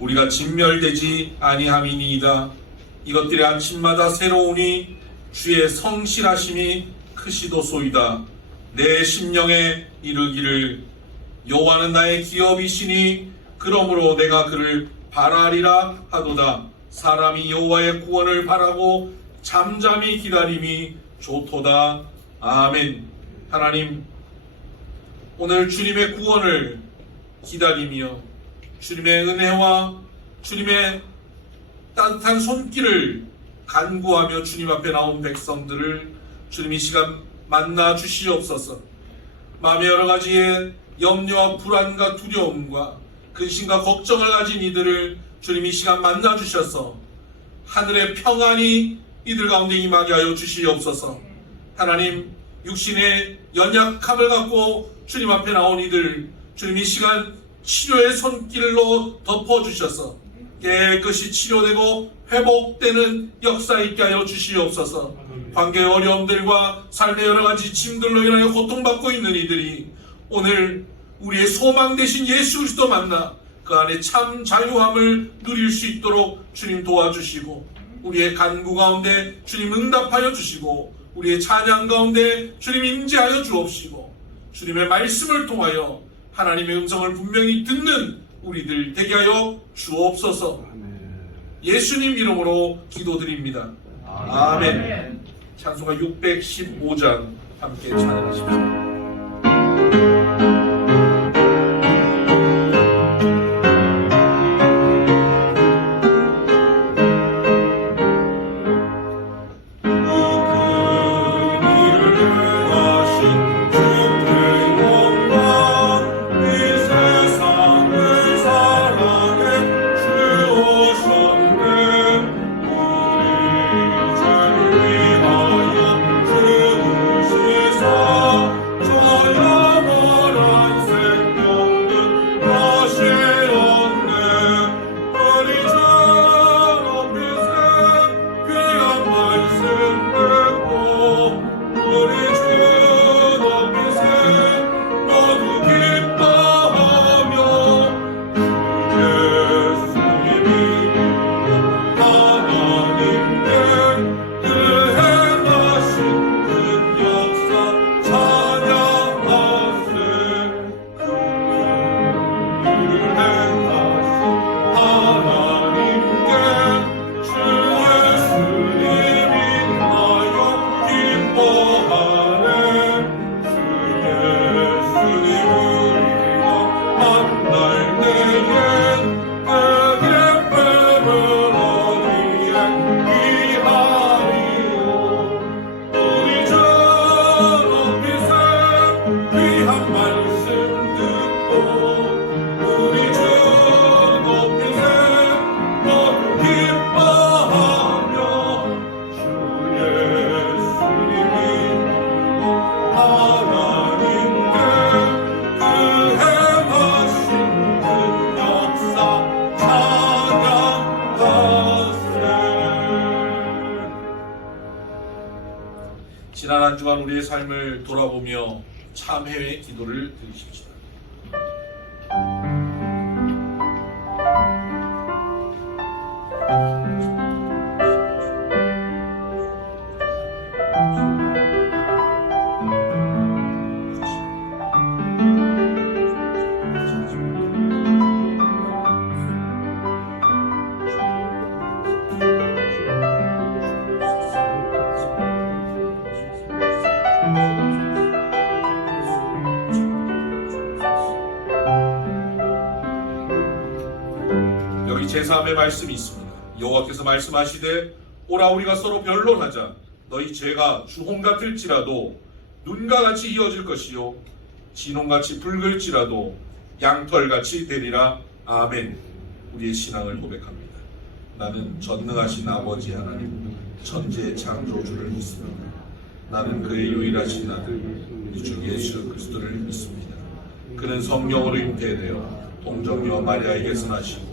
우리가 진멸되지 아니함이니이다. 이것들이 아침마다 새로우니 주의 성실하심이 크시도소이다. 내 심령에 이르기를 여호와는 나의 기업이시니 그러므로 내가 그를 바라리라 하도다. 사람이 여호와의 구원을 바라고 잠잠히 기다림이 좋도다. 아멘. 하나님, 오늘 주님의 구원을 기다리며 주님의 은혜와 주님의 따뜻한 손길을 간구하며 주님 앞에 나온 백성들을 주님 이 시간 만나 주시옵소서. 마음의 여러 가지의 염려와 불안과 두려움과 근심과 걱정을 가진 이들을 주님 이 시간 만나 주셔서 하늘의 평안이 이들 가운데 임하게 하여 주시옵소서. 하나님, 육신의 연약함을 갖고 주님 앞에 나온 이들 주님 이 시간 치료의 손길로 덮어주셔서 깨끗이 치료되고 회복되는 역사 있게 하여 주시옵소서. 관계의 어려움들과 삶의 여러 가지 짐들로 인하여 고통받고 있는 이들이 오늘 우리의 소망 되신 예수 그리스도 만나 그 안에 참 자유함을 누릴 수 있도록 주님 도와주시고, 우리의 간구 가운데 주님 응답하여 주시고, 우리의 찬양 가운데 주님 임재하여 주옵시고, 주님의 말씀을 통하여 하나님의 음성을 분명히 듣는 우리들 되게 하여 주옵소서. 예수님 이름으로 기도드립니다. 아멘. 찬송가 615장 함께 찬양하십시오. 지난 한 주간 우리의 삶을 돌아보며 참회의 기도를 드리십시오. 제3의 말씀이 있습니다. 여호와께서 말씀하시되 오라 우리가 서로 변론하자. 너희 죄가 주홍 같을지라도 눈과 같이 이어질 것이요 진홍같이 붉을지라도 양털같이 되리라. 아멘. 우리의 신앙을 고백합니다. 나는 전능하신 아버지 하나님 천지의 창조주를 믿습니다. 나는 그의 유일하신 아들 우리 주 예수 그리스도를 믿습니다. 그는 성령으로 잉태되어 동정녀 마리아에게서 나시고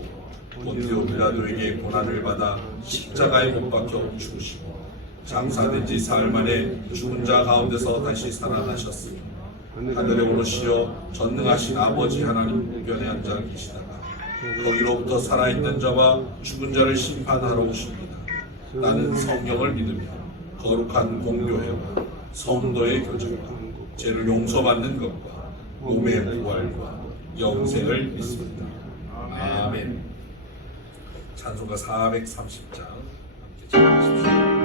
본디오 빌라도에게 고난을 받아 십자가에 못 박혀 죽으시고 장사된 지 사흘 만에 죽은 자 가운데서 다시 살아나셨으니 하늘에 오르시어 전능하신 아버지 하나님 우편에 앉아 계시다가 거기로부터 살아있는 자와 죽은 자를 심판하러 오십니다. 나는 성령을 믿으며 거룩한 공교회와 성도의 교제와 죄를 용서받는 것과 몸의 부활과 영생을 믿습니다. 아멘. 찬송가 430장 함께 찬양하십시오.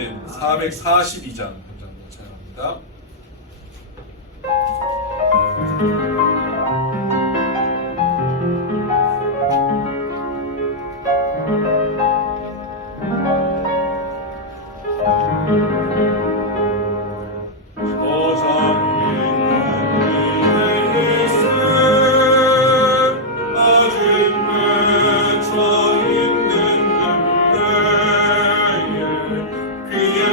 아멘. 442장 한장 찬양합니다. 귀에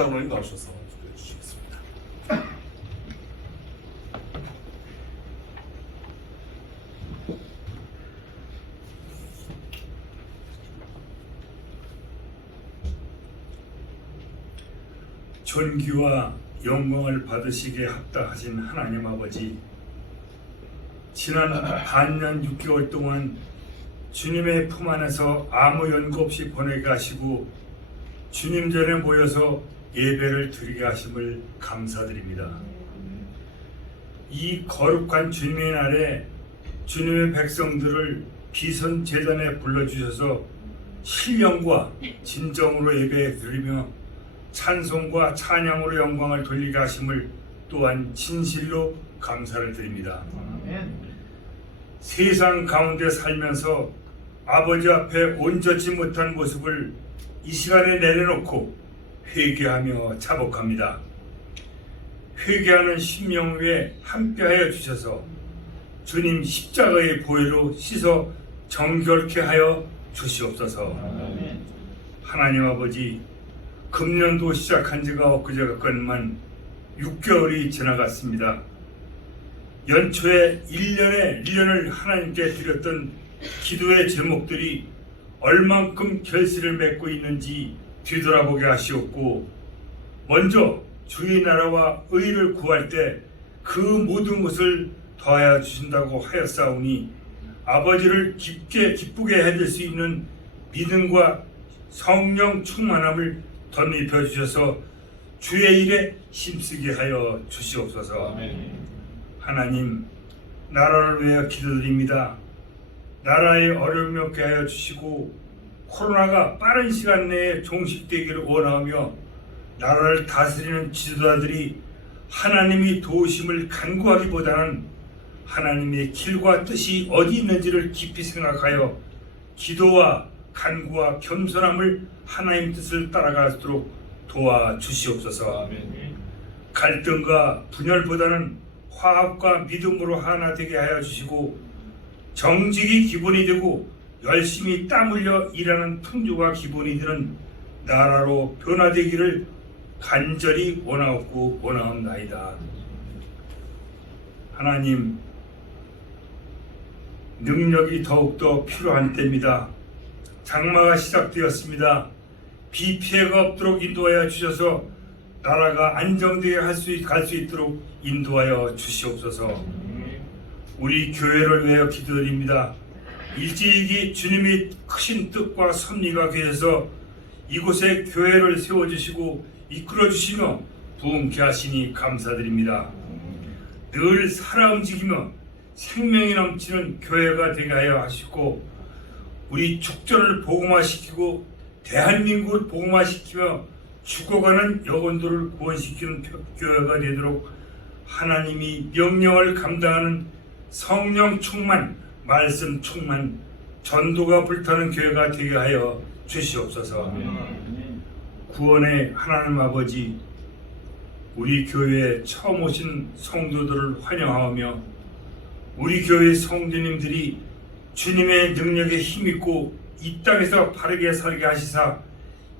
장로님 나오셔서 기도해 주시겠습니다. 존귀와 영광을 받으시기에 합당하신 하나님 아버지, 지난 반년 6개월 동안 주님의 품 안에서 아무 연고 없이 보내게 하시고 주님 전에 모여서 예배를 드리게 하심을 감사드립니다. 이 거룩한 주님의 날에 주님의 백성들을 비선 제단에 불러주셔서 신령과 진정으로 예배 드리며 찬송과 찬양으로 영광을 돌리게 하심을 또한 진실로 감사를 드립니다. 세상 가운데 살면서 아버지 앞에 온전치 못한 모습을 이 시간에 내려놓고 회개하며 자복합니다. 회개하는 심령 위에 함께하여 주셔서 주님 십자가의 보혈로 씻어 정결케 하여 주시옵소서. 하나님 아버지, 금년도 시작한 지가 엊그제 같건만 6개월이 지나갔습니다. 연초에 1년을 하나님께 드렸던 기도의 제목들이 얼만큼 결실을 맺고 있는지 뒤돌아보게 하시옵고, 먼저 주의 나라와 의를 구할 때 그 모든 것을 더하여 주신다고 하였사오니 아버지를 기쁘게 해줄 수 있는 믿음과 성령 충만함을 덧입혀 주셔서 주의 일에 힘쓰게 하여 주시옵소서. 아멘. 하나님, 나라를 위하여 기도드립니다. 나라의 어려움이 없게 하여 주시고 코로나가 빠른 시간 내에 종식되기를 원하며 나라를 다스리는 지도자들이 하나님이 도우심을 간구하기보다는 하나님의 길과 뜻이 어디 있는지를 깊이 생각하여 기도와 간구와 겸손함을 하나님 뜻을 따라갈수록 도와주시옵소서. 아멘. 갈등과 분열보다는 화합과 믿음으로 하나 되게 하여 주시고, 정직이 기본이 되고 열심히 땀 흘려 일하는 풍조가 기본이 되는 나라로 변화되기를 간절히 원하옵나이다. 하나님, 능력이 더욱더 필요한 때입니다. 장마가 시작되었습니다. 비 피해가 없도록 인도하여 주셔서 나라가 안정되게 갈 수 있도록 인도하여 주시옵소서. 우리 교회를 위하여 기도드립니다. 일제이기 주님의 크신 뜻과 섭리가 계셔서 이곳에 교회를 세워주시고 이끌어주시며 부흥케 하시니 감사드립니다. 늘 살아 움직이며 생명이 넘치는 교회가 되게 하여 하시고, 우리 축전을 복음화시키고 대한민국을 복음화시키며 죽어가는 영혼들을 구원시키는 교회가 되도록 하나님이 명령을 감당하는 성령 충만, 말씀 충만, 전도가 불타는 교회가 되게 하여 주시옵소서. 구원의 하나님 아버지, 우리 교회에 처음 오신 성도들을 환영하며 우리 교회 성도님들이 주님의 능력에 힘있고 이 땅에서 바르게 살게 하시사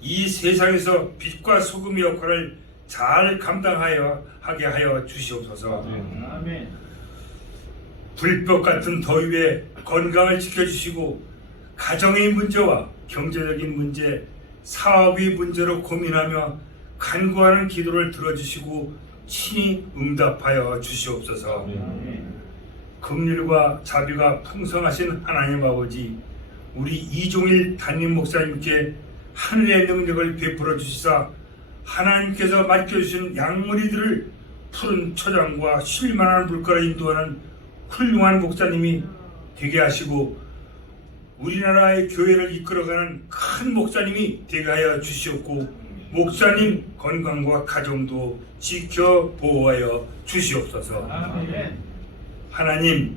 이 세상에서 빛과 소금의 역할을 잘 감당하여 하게 하여 주시옵소서. 아멘. 불볕 같은 더위에 건강을 지켜주시고 가정의 문제와 경제적인 문제, 사업의 문제로 고민하며 간구하는 기도를 들어주시고 친히 응답하여 주시옵소서. 긍휼과 자비가 풍성하신 하나님 아버지, 우리 이종일 담임 목사님께 하늘의 능력을 베풀어 주시사 하나님께서 맡겨주신 양무리들을 푸른 초장과 쉴만한 물가로 인도하는 훌륭한 목사님이 되게 하시고 우리나라의 교회를 이끌어가는 큰 목사님이 되게 하여 주시옵고, 목사님 건강과 가정도 지켜 보호하여 주시옵소서. 아멘. 하나님,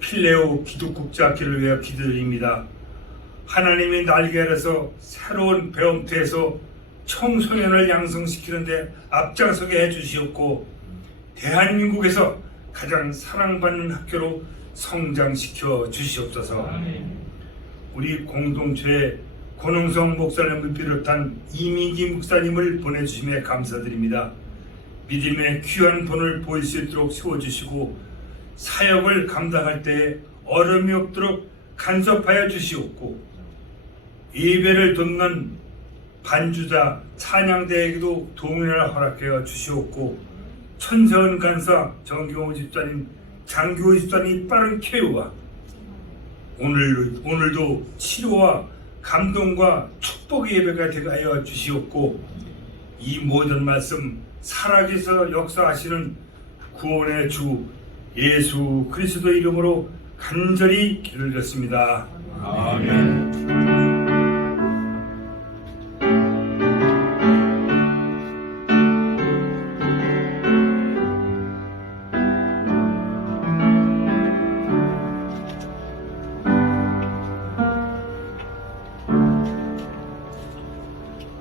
필레오 기독국제학교를 위하여 기도드립니다. 하나님의 날개 아래서 새로운 배움터에서 청소년을 양성시키는데 앞장서게 해주시옵고, 대한민국에서 가장 사랑받는 학교로 성장시켜 주시옵소서. 아멘. 우리 공동체에 권홍성 목사님을 비롯한 이민기 목사님을 보내주심에 감사드립니다. 믿음의 귀한 본을 보일 수 있도록 세워주시고 사역을 감당할 때에 어려움이 없도록 간섭하여 주시옵고 예배를 돕는 반주자 찬양대에게도 동행을 허락하여 주시옵고 천세원 간사 정경호 집사님 장교호 집사님 빠른 쾌유와 오늘도 치료와 감동과 축복의 예배가 되게 하여 주시옵고 이 모든 말씀 살아계서 역사하시는 구원의 주 예수 그리스도 이름으로 간절히 기도를 드렸습니다. 아멘.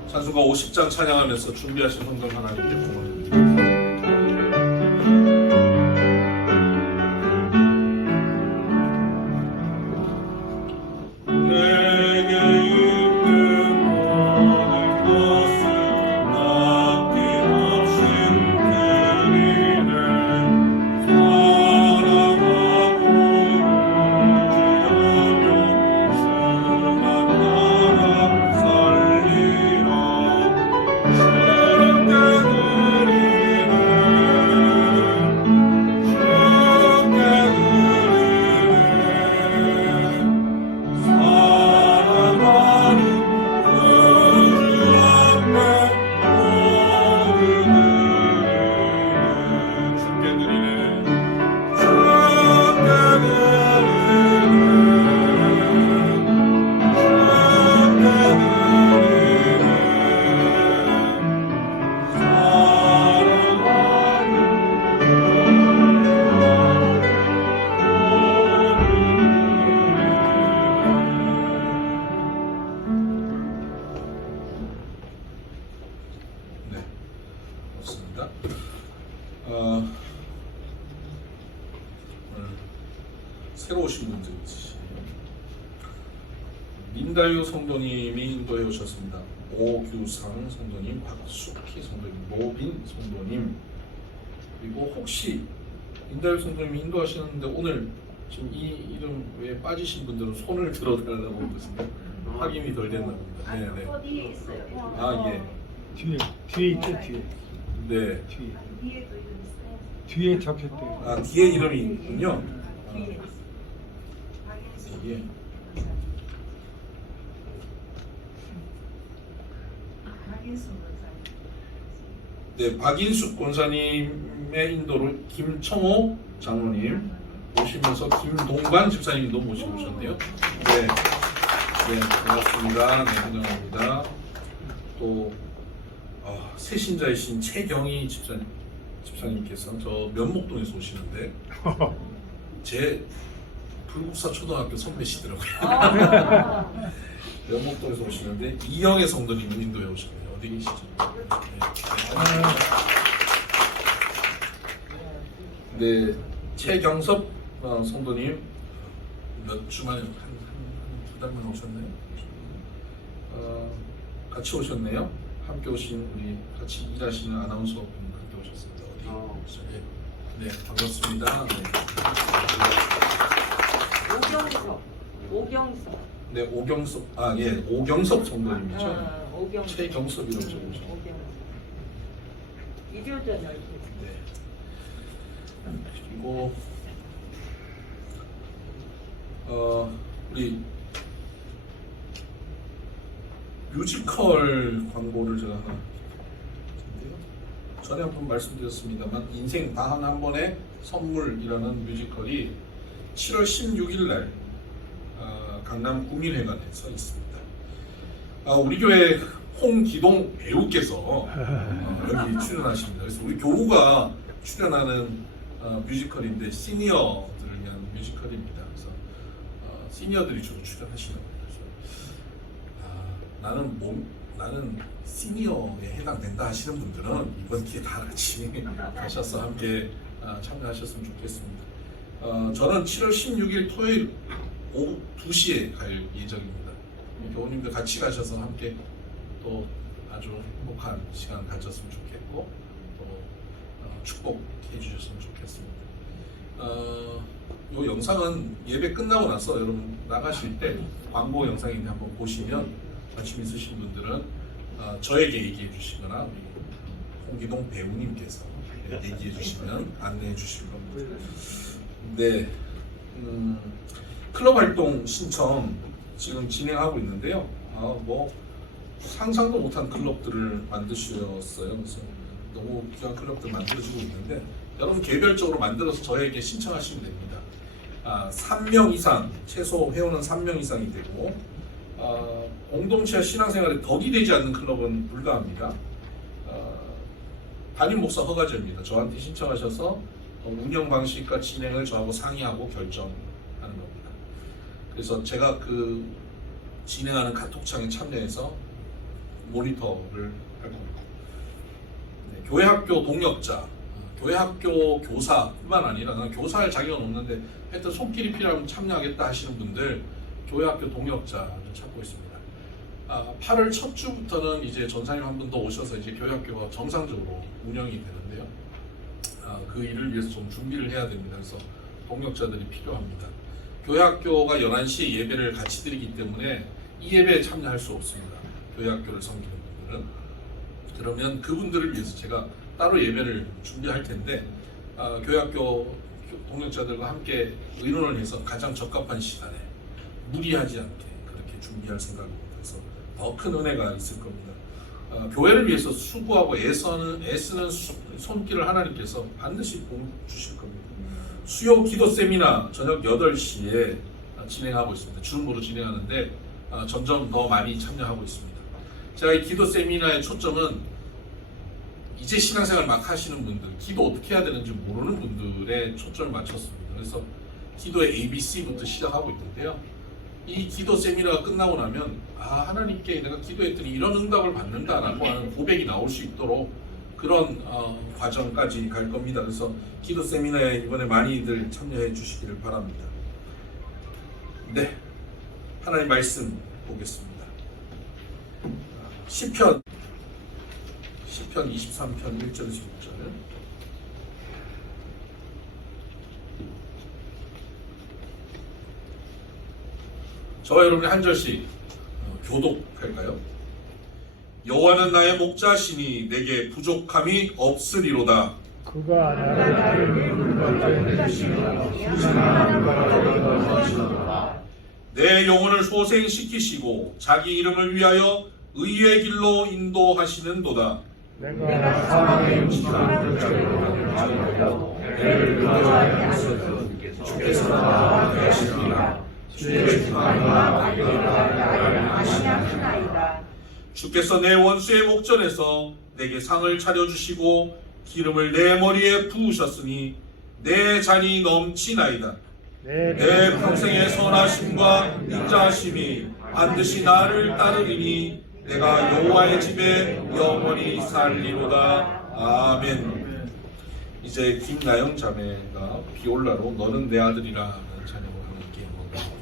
찬송가 50장 찬양하면서 준비하신 성경 하나님께 공헌드립니다. 새로 오신 분들 있으시죠? 민다유 성도님이 인도해 오셨습니다. 오규상 성도님, 박수키 성도님, 노빈 성도님, 그리고 혹시 민다유 성도님이 인도하시는데 오늘 지금 이 이름 외에 빠지신 분들은 손을 들어달라고 그러거든요. 확인이 덜 됐나 봅니다. 네네. 어디에 있어요? 아 예. 뒤에 있죠, 뒤에. 네. 뒤에. 뒤에도 이름 있어요? 뒤에 적혔대요. 아 뒤에 이름이 있군요. 뒤에 박인수. 예. 박인수 목사님. 네, 박인숙 권사님의 인도로 김청호 장로님 오시면서 김동관 집사님도 모시고 오셨네요. 네, 네 반갑습니다. 네, 환영합니다. 또 새신자이신 최경희 집사님께서 저 면목동에서 오시는데 제 불국사 초등학교 선배시더라고요. 면목동에서 오시는데 이영애 성도님 인도에 오셨네요. 어디 계시죠? 네, 최경섭 성도님 몇 주만에 두 달만 오셨나요? 같이 오셨네요. 함께 오신 우리 같이 일하시는 아나운서 분 함께 오셨습니다. 어디 오셨어요? 네, 반갑습니다. 오경섭. 네, 오경섭 예, 오경섭 성도님이죠. 오경섭. 최경섭이라고 적으셨네요. 오경섭. 이교전을. 네. 그리고 우리 뮤지컬 광고를 제가 하나 드릴게요. 전에 한번 말씀드렸습니다만 인생 단 한 번의 선물이라는 뮤지컬이 7월 16일 날 강남 국민회관에서 있습니다. 우리 교회 홍기동 배우께서 여기 출연하십니다. 그래서 우리 교우가 출연하는 뮤지컬인데 시니어들을 위한 뮤지컬입니다. 그래서 시니어들이 주로 출연하시는 거예요. 그래서 나는 시니어에 해당된다 하시는 분들은 이번 기회에 다 같이 가셔서 함께 참여하셨으면 좋겠습니다. 저는 7월 16일 토요일 오후 2시에 갈 예정입니다. 교우님들 같이 가셔서 함께 또 아주 행복한 시간 가졌으면 좋겠고 또 축복해 주셨으면 좋겠습니다. 이 영상은 예배 끝나고 나서 여러분 나가실 때 광고 영상인데 한번 보시면 관심 있으신 분들은 저에게 얘기해 주시거나 우리 홍기동 배우님께서 얘기해 주시면 안내해 주실 겁니다. 네, 클럽 활동 신청 지금 진행하고 있는데요. 뭐 상상도 못한 클럽들을 만드셨어요. 그래서 너무 귀한 클럽들 만들어주고 있는데 여러분 개별적으로 만들어서 저에게 신청하시면 됩니다. 3명 이상, 최소 회원은 3명 이상이 되고 공동체 신앙생활에 덕이 되지 않는 클럽은 불가합니다. 담임 목사 허가제입니다. 저한테 신청하셔서 운영 방식과 진행을 저하고 상의하고 결정하는 겁니다. 그래서 제가 그 진행하는 카톡창에 참여해서 모니터를 할 겁니다. 네, 교회학교 동역자, 교회학교 교사뿐만 아니라 난 교사할 자격은 없는데 하여튼 손길이 필요하면 참여하겠다 하시는 분들 교회학교 동역자를 찾고 있습니다. 8월 첫 주부터는 이제 전사님 한 분 더 오셔서 이제 교회학교가 정상적으로 운영이 되는데요. 그 일을 위해서 좀 준비를 해야 됩니다. 그래서 동역자들이 필요합니다. 교회학교가 11시에 예배를 같이 드리기 때문에 이 예배에 참여할 수 없습니다. 교회학교를 섬기는 분들은. 그러면 그분들을 위해서 제가 따로 예배를 준비할 텐데 교회학교 동역자들과 함께 의논을 해서 가장 적합한 시간에 무리하지 않게 그렇게 준비할 생각입니다. 그래서 더 큰 은혜가 있을 겁니다. 교회를 위해서 수고하고 애쓰는 손길을 하나님께서 반드시 복 주실 겁니다. 수요 기도 세미나 저녁 8시에 진행하고 있습니다. 줌으로 진행하는데 점점 더 많이 참여하고 있습니다. 제가 이 기도 세미나의 초점은 이제 신앙생활 막 하시는 분들, 기도 어떻게 해야 되는지 모르는 분들의 초점을 맞췄습니다. 그래서 기도의 ABC부터 시작하고 있는데요. 이 기도 세미나가 끝나고 나면 하나님께 내가 기도했더니 이런 응답을 받는다라고 하는 고백이 나올 수 있도록 그런 과정까지 갈 겁니다. 그래서 기도 세미나에 이번에 많이들 참여해 주시기를 바랍니다. 네, 하나님 말씀 보겠습니다. 시편 23편 1절에서 6절. 저와 여러분이 한 절씩 교독할까요? 여호와는 나의 목자시니 내게 부족함이 없으리로다. 그가 나를 내 영혼을 소생시키시고 자기 이름을 위하여 의의 길로 인도하시는도다. 내가 사망의 음식한 자로 내를 인도하게 하소서. 주께서 나와 계시니라. 주의 주관과 나를 아시나이다. 주께서 내 원수의 목전에서 내게 상을 차려주시고 기름을 내 머리에 부으셨으니 내 잔이 넘치나이다. 내 평생의 선하심과 인자하심이 반드시 나를 따르리니 내가 여호와의 집에 영원히 살리로다. 아멘. 이제 김나영 자매가 비올라로 너는 내 아들이라 하는 찬양을 함께 먹습니다.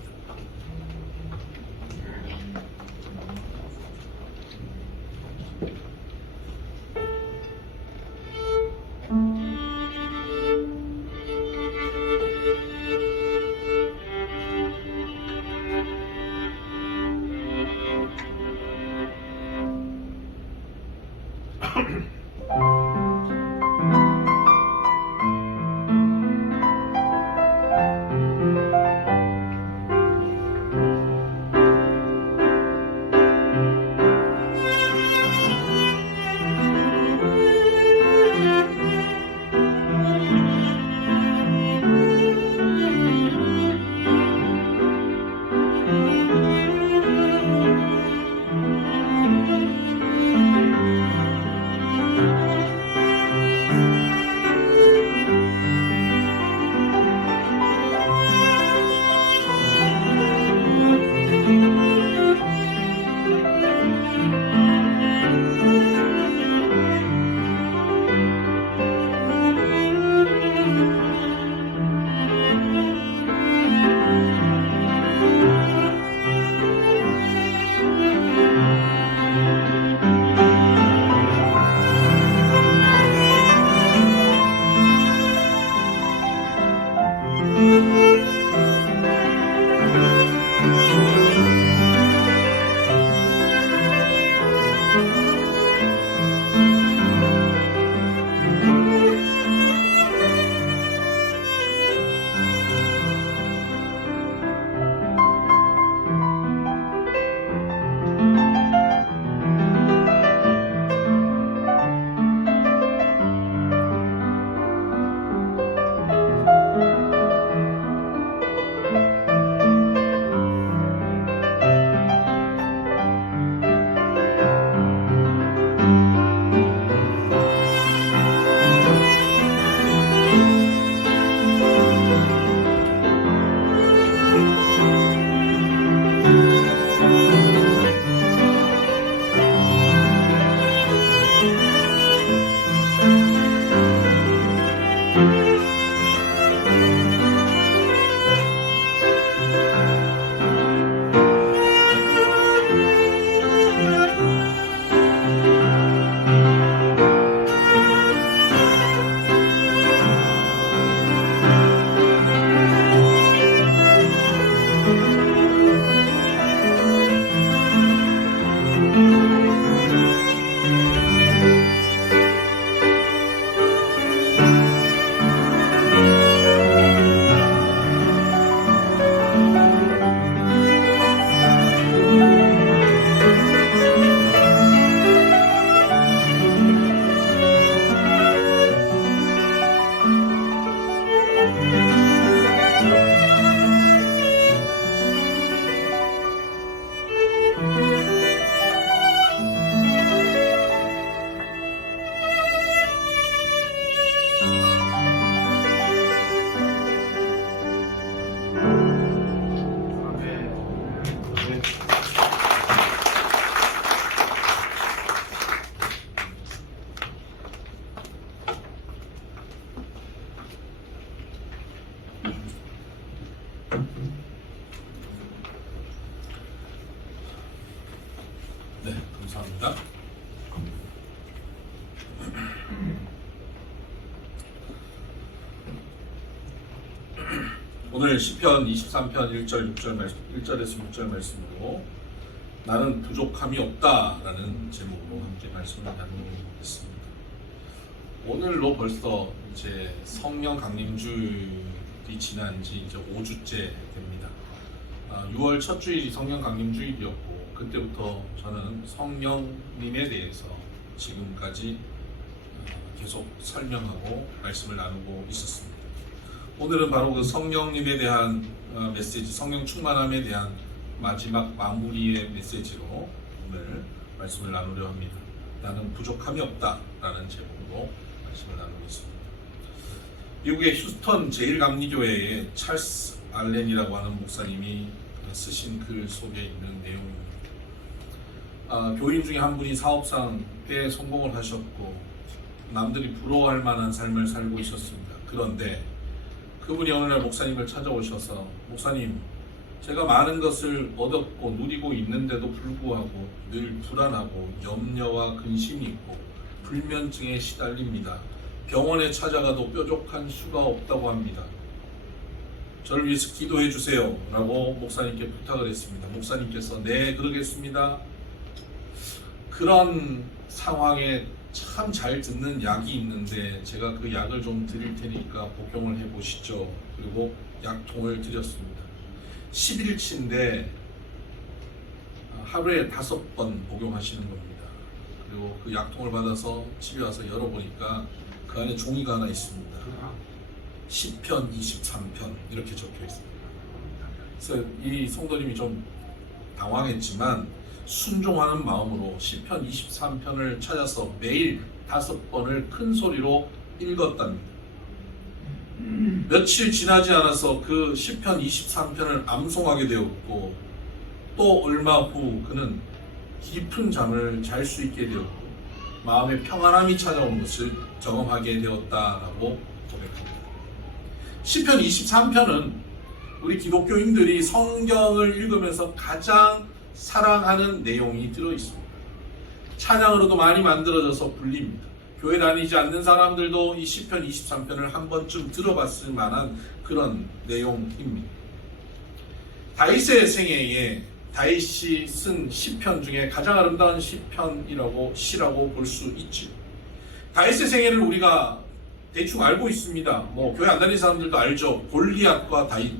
네, 감사합니다. 오늘 시편 23편 1절 6절 말씀, 1절에서 6절 말씀으로 나는 부족함이 없다라는 제목으로 함께 말씀을 나누겠습니다. 오늘로 벌써 이제 성령 강림주일이 지난 지 이제 5주째 됩니다. 6월 첫 주일이 성령 강림주일이었고 그때부터 저는 성령님에 대해서 지금까지 계속 설명하고 말씀을 나누고 있었습니다. 오늘은 바로 그 성령님에 대한 메시지, 성령 충만함에 대한 마지막 마무리의 메시지로 오늘 말씀을 나누려 합니다. 나는 부족함이 없다라는 제목으로 말씀을 나누고 있습니다. 미국의 휴스턴 제1감리교회의 찰스 알렌이라고 하는 목사님이 쓰신 글 속에 있는 내용입니다. 교인 중에 한 분이 사업상 꽤 성공을 하셨고 남들이 부러워할 만한 삶을 살고 있었습니다. 그런데 그분이 어느 날 목사님을 찾아오셔서 목사님, 제가 많은 것을 얻었고 누리고 있는데도 불구하고 늘 불안하고 염려와 근심이 있고 불면증에 시달립니다. 병원에 찾아가도 뾰족한 수가 없다고 합니다. 저를 위해서 기도해 주세요 라고 목사님께 부탁을 했습니다. 목사님께서 네, 그러겠습니다. 그런 상황에 참 잘 듣는 약이 있는데 제가 그 약을 좀 드릴 테니까 복용을 해보시죠. 그리고 약통을 드렸습니다. 10일치인데 하루에 5번 복용하시는 겁니다. 그리고 그 약통을 받아서 집에 와서 열어보니까 그 안에 종이가 하나 있습니다. 시편 23편 이렇게 적혀 있습니다. 그래서 이 성도님이 좀 당황했지만 순종하는 마음으로 시편 23편을 찾아서 매일 5번을 큰 소리로 읽었답니다. 며칠 지나지 않아서 그 시편 23편을 암송하게 되었고 또 얼마 후 그는 깊은 잠을 잘 수 있게 되었고 마음의 평안함이 찾아온 것을 경험하게 되었다라고 고백합니다. 시편 23편은 우리 기독교인들이 성경을 읽으면서 가장 사랑하는 내용이 들어있습니다. 찬양으로도 많이 만들어져서 불립니다. 교회 다니지 않는 사람들도 이 시편 23편을 한 번쯤 들어봤을 만한 그런 내용입니다. 다윗의 생애에 다윗이 쓴 시편 중에 가장 아름다운 시라고 볼 수 있죠. 다윗의 생애를 우리가 대충 알고 있습니다. 교회 안 다니는 사람들도 알죠. 골리앗과 다윗,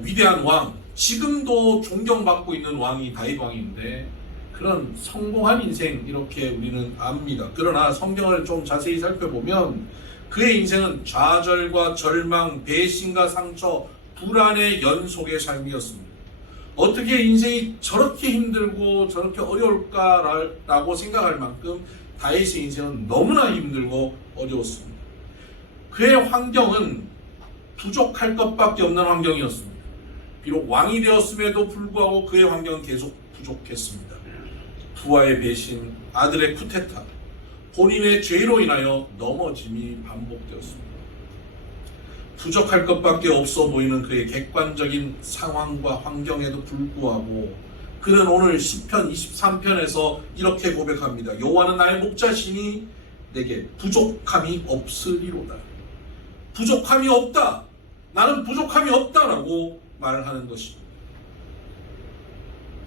위대한 왕, 지금도 존경받고 있는 왕이 다윗 왕인데 그런 성공한 인생 이렇게 우리는 압니다. 그러나 성경을 좀 자세히 살펴보면 그의 인생은 좌절과 절망, 배신과 상처, 불안의 연속의 삶이었습니다. 어떻게 인생이 저렇게 힘들고 저렇게 어려울까라고 생각할 만큼 다윗의 인생은 너무나 힘들고 어려웠습니다. 그의 환경은 부족할 것밖에 없는 환경이었습니다. 비록 왕이 되었음에도 불구하고 그의 환경은 계속 부족했습니다. 부하의 배신, 아들의 쿠데타, 본인의 죄로 인하여 넘어짐이 반복되었습니다. 부족할 것밖에 없어 보이는 그의 객관적인 상황과 환경에도 불구하고 그는 오늘 시편 23편에서 이렇게 고백합니다. 여호와는 나의 목자시니 내게 부족함이 없으리로다. 부족함이 없다. 나는 부족함이 없다라고 말하는 것입니다.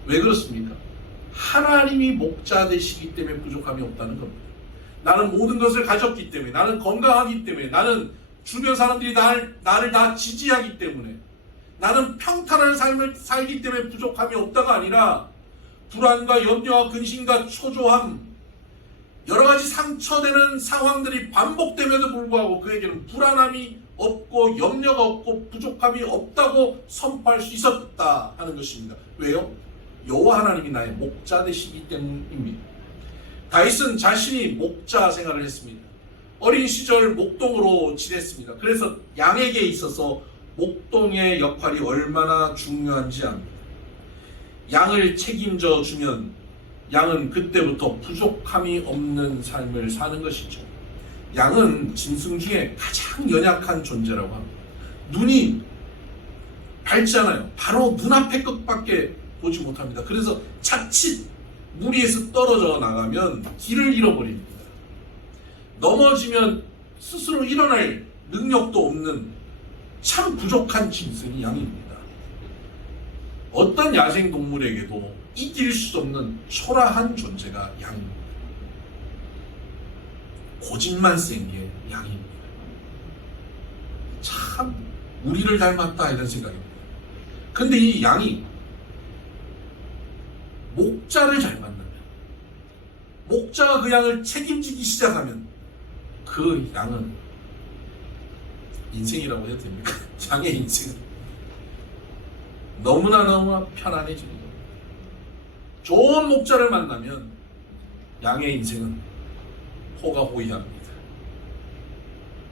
왜 그렇습니까? 하나님이 목자 되시기 때문에 부족함이 없다는 겁니다. 나는 모든 것을 가졌기 때문에, 나는 건강하기 때문에, 나는 주변 사람들이 나를 다 지지하기 때문에, 나는 평탄한 삶을 살기 때문에 부족함이 없다가 아니라 불안과 염려와 근심과 초조함, 여러 가지 상처되는 상황들이 반복됨에도 불구하고 그에게는 불안함이 없고 염려가 없고 부족함이 없다고 선포할 수 있었다 하는 것입니다. 왜요? 여호와 하나님이 나의 목자 되시기 때문입니다. 다윗은 자신이 목자 생활을 했습니다. 어린 시절 목동으로 지냈습니다. 그래서 양에게 있어서 목동의 역할이 얼마나 중요한지 압니다. 양을 책임져 주면 양은 그때부터 부족함이 없는 삶을 사는 것이죠. 양은 짐승 중에 가장 연약한 존재라고 합니다. 눈이 밝잖아요. 바로 눈앞의 것밖에 보지 못합니다. 그래서 자칫 무리에서 떨어져 나가면 길을 잃어버립니다. 넘어지면 스스로 일어날 능력도 없는 참 부족한 짐승이 양입니다. 어떤 야생동물에게도 이길 수 없는 초라한 존재가 양입니다. 고집만 센 게 양입니다. 참 우리를 닮았다 이런 생각입니다. 근데 이 양이 목자를 잘 만나면, 목자가 그 양을 책임지기 시작하면 그 양은 인생이라고 해도 됩니까? 양의 인생은 너무나 편안해집니다. 좋은 목자를 만나면 양의 인생은 호가호위합니다.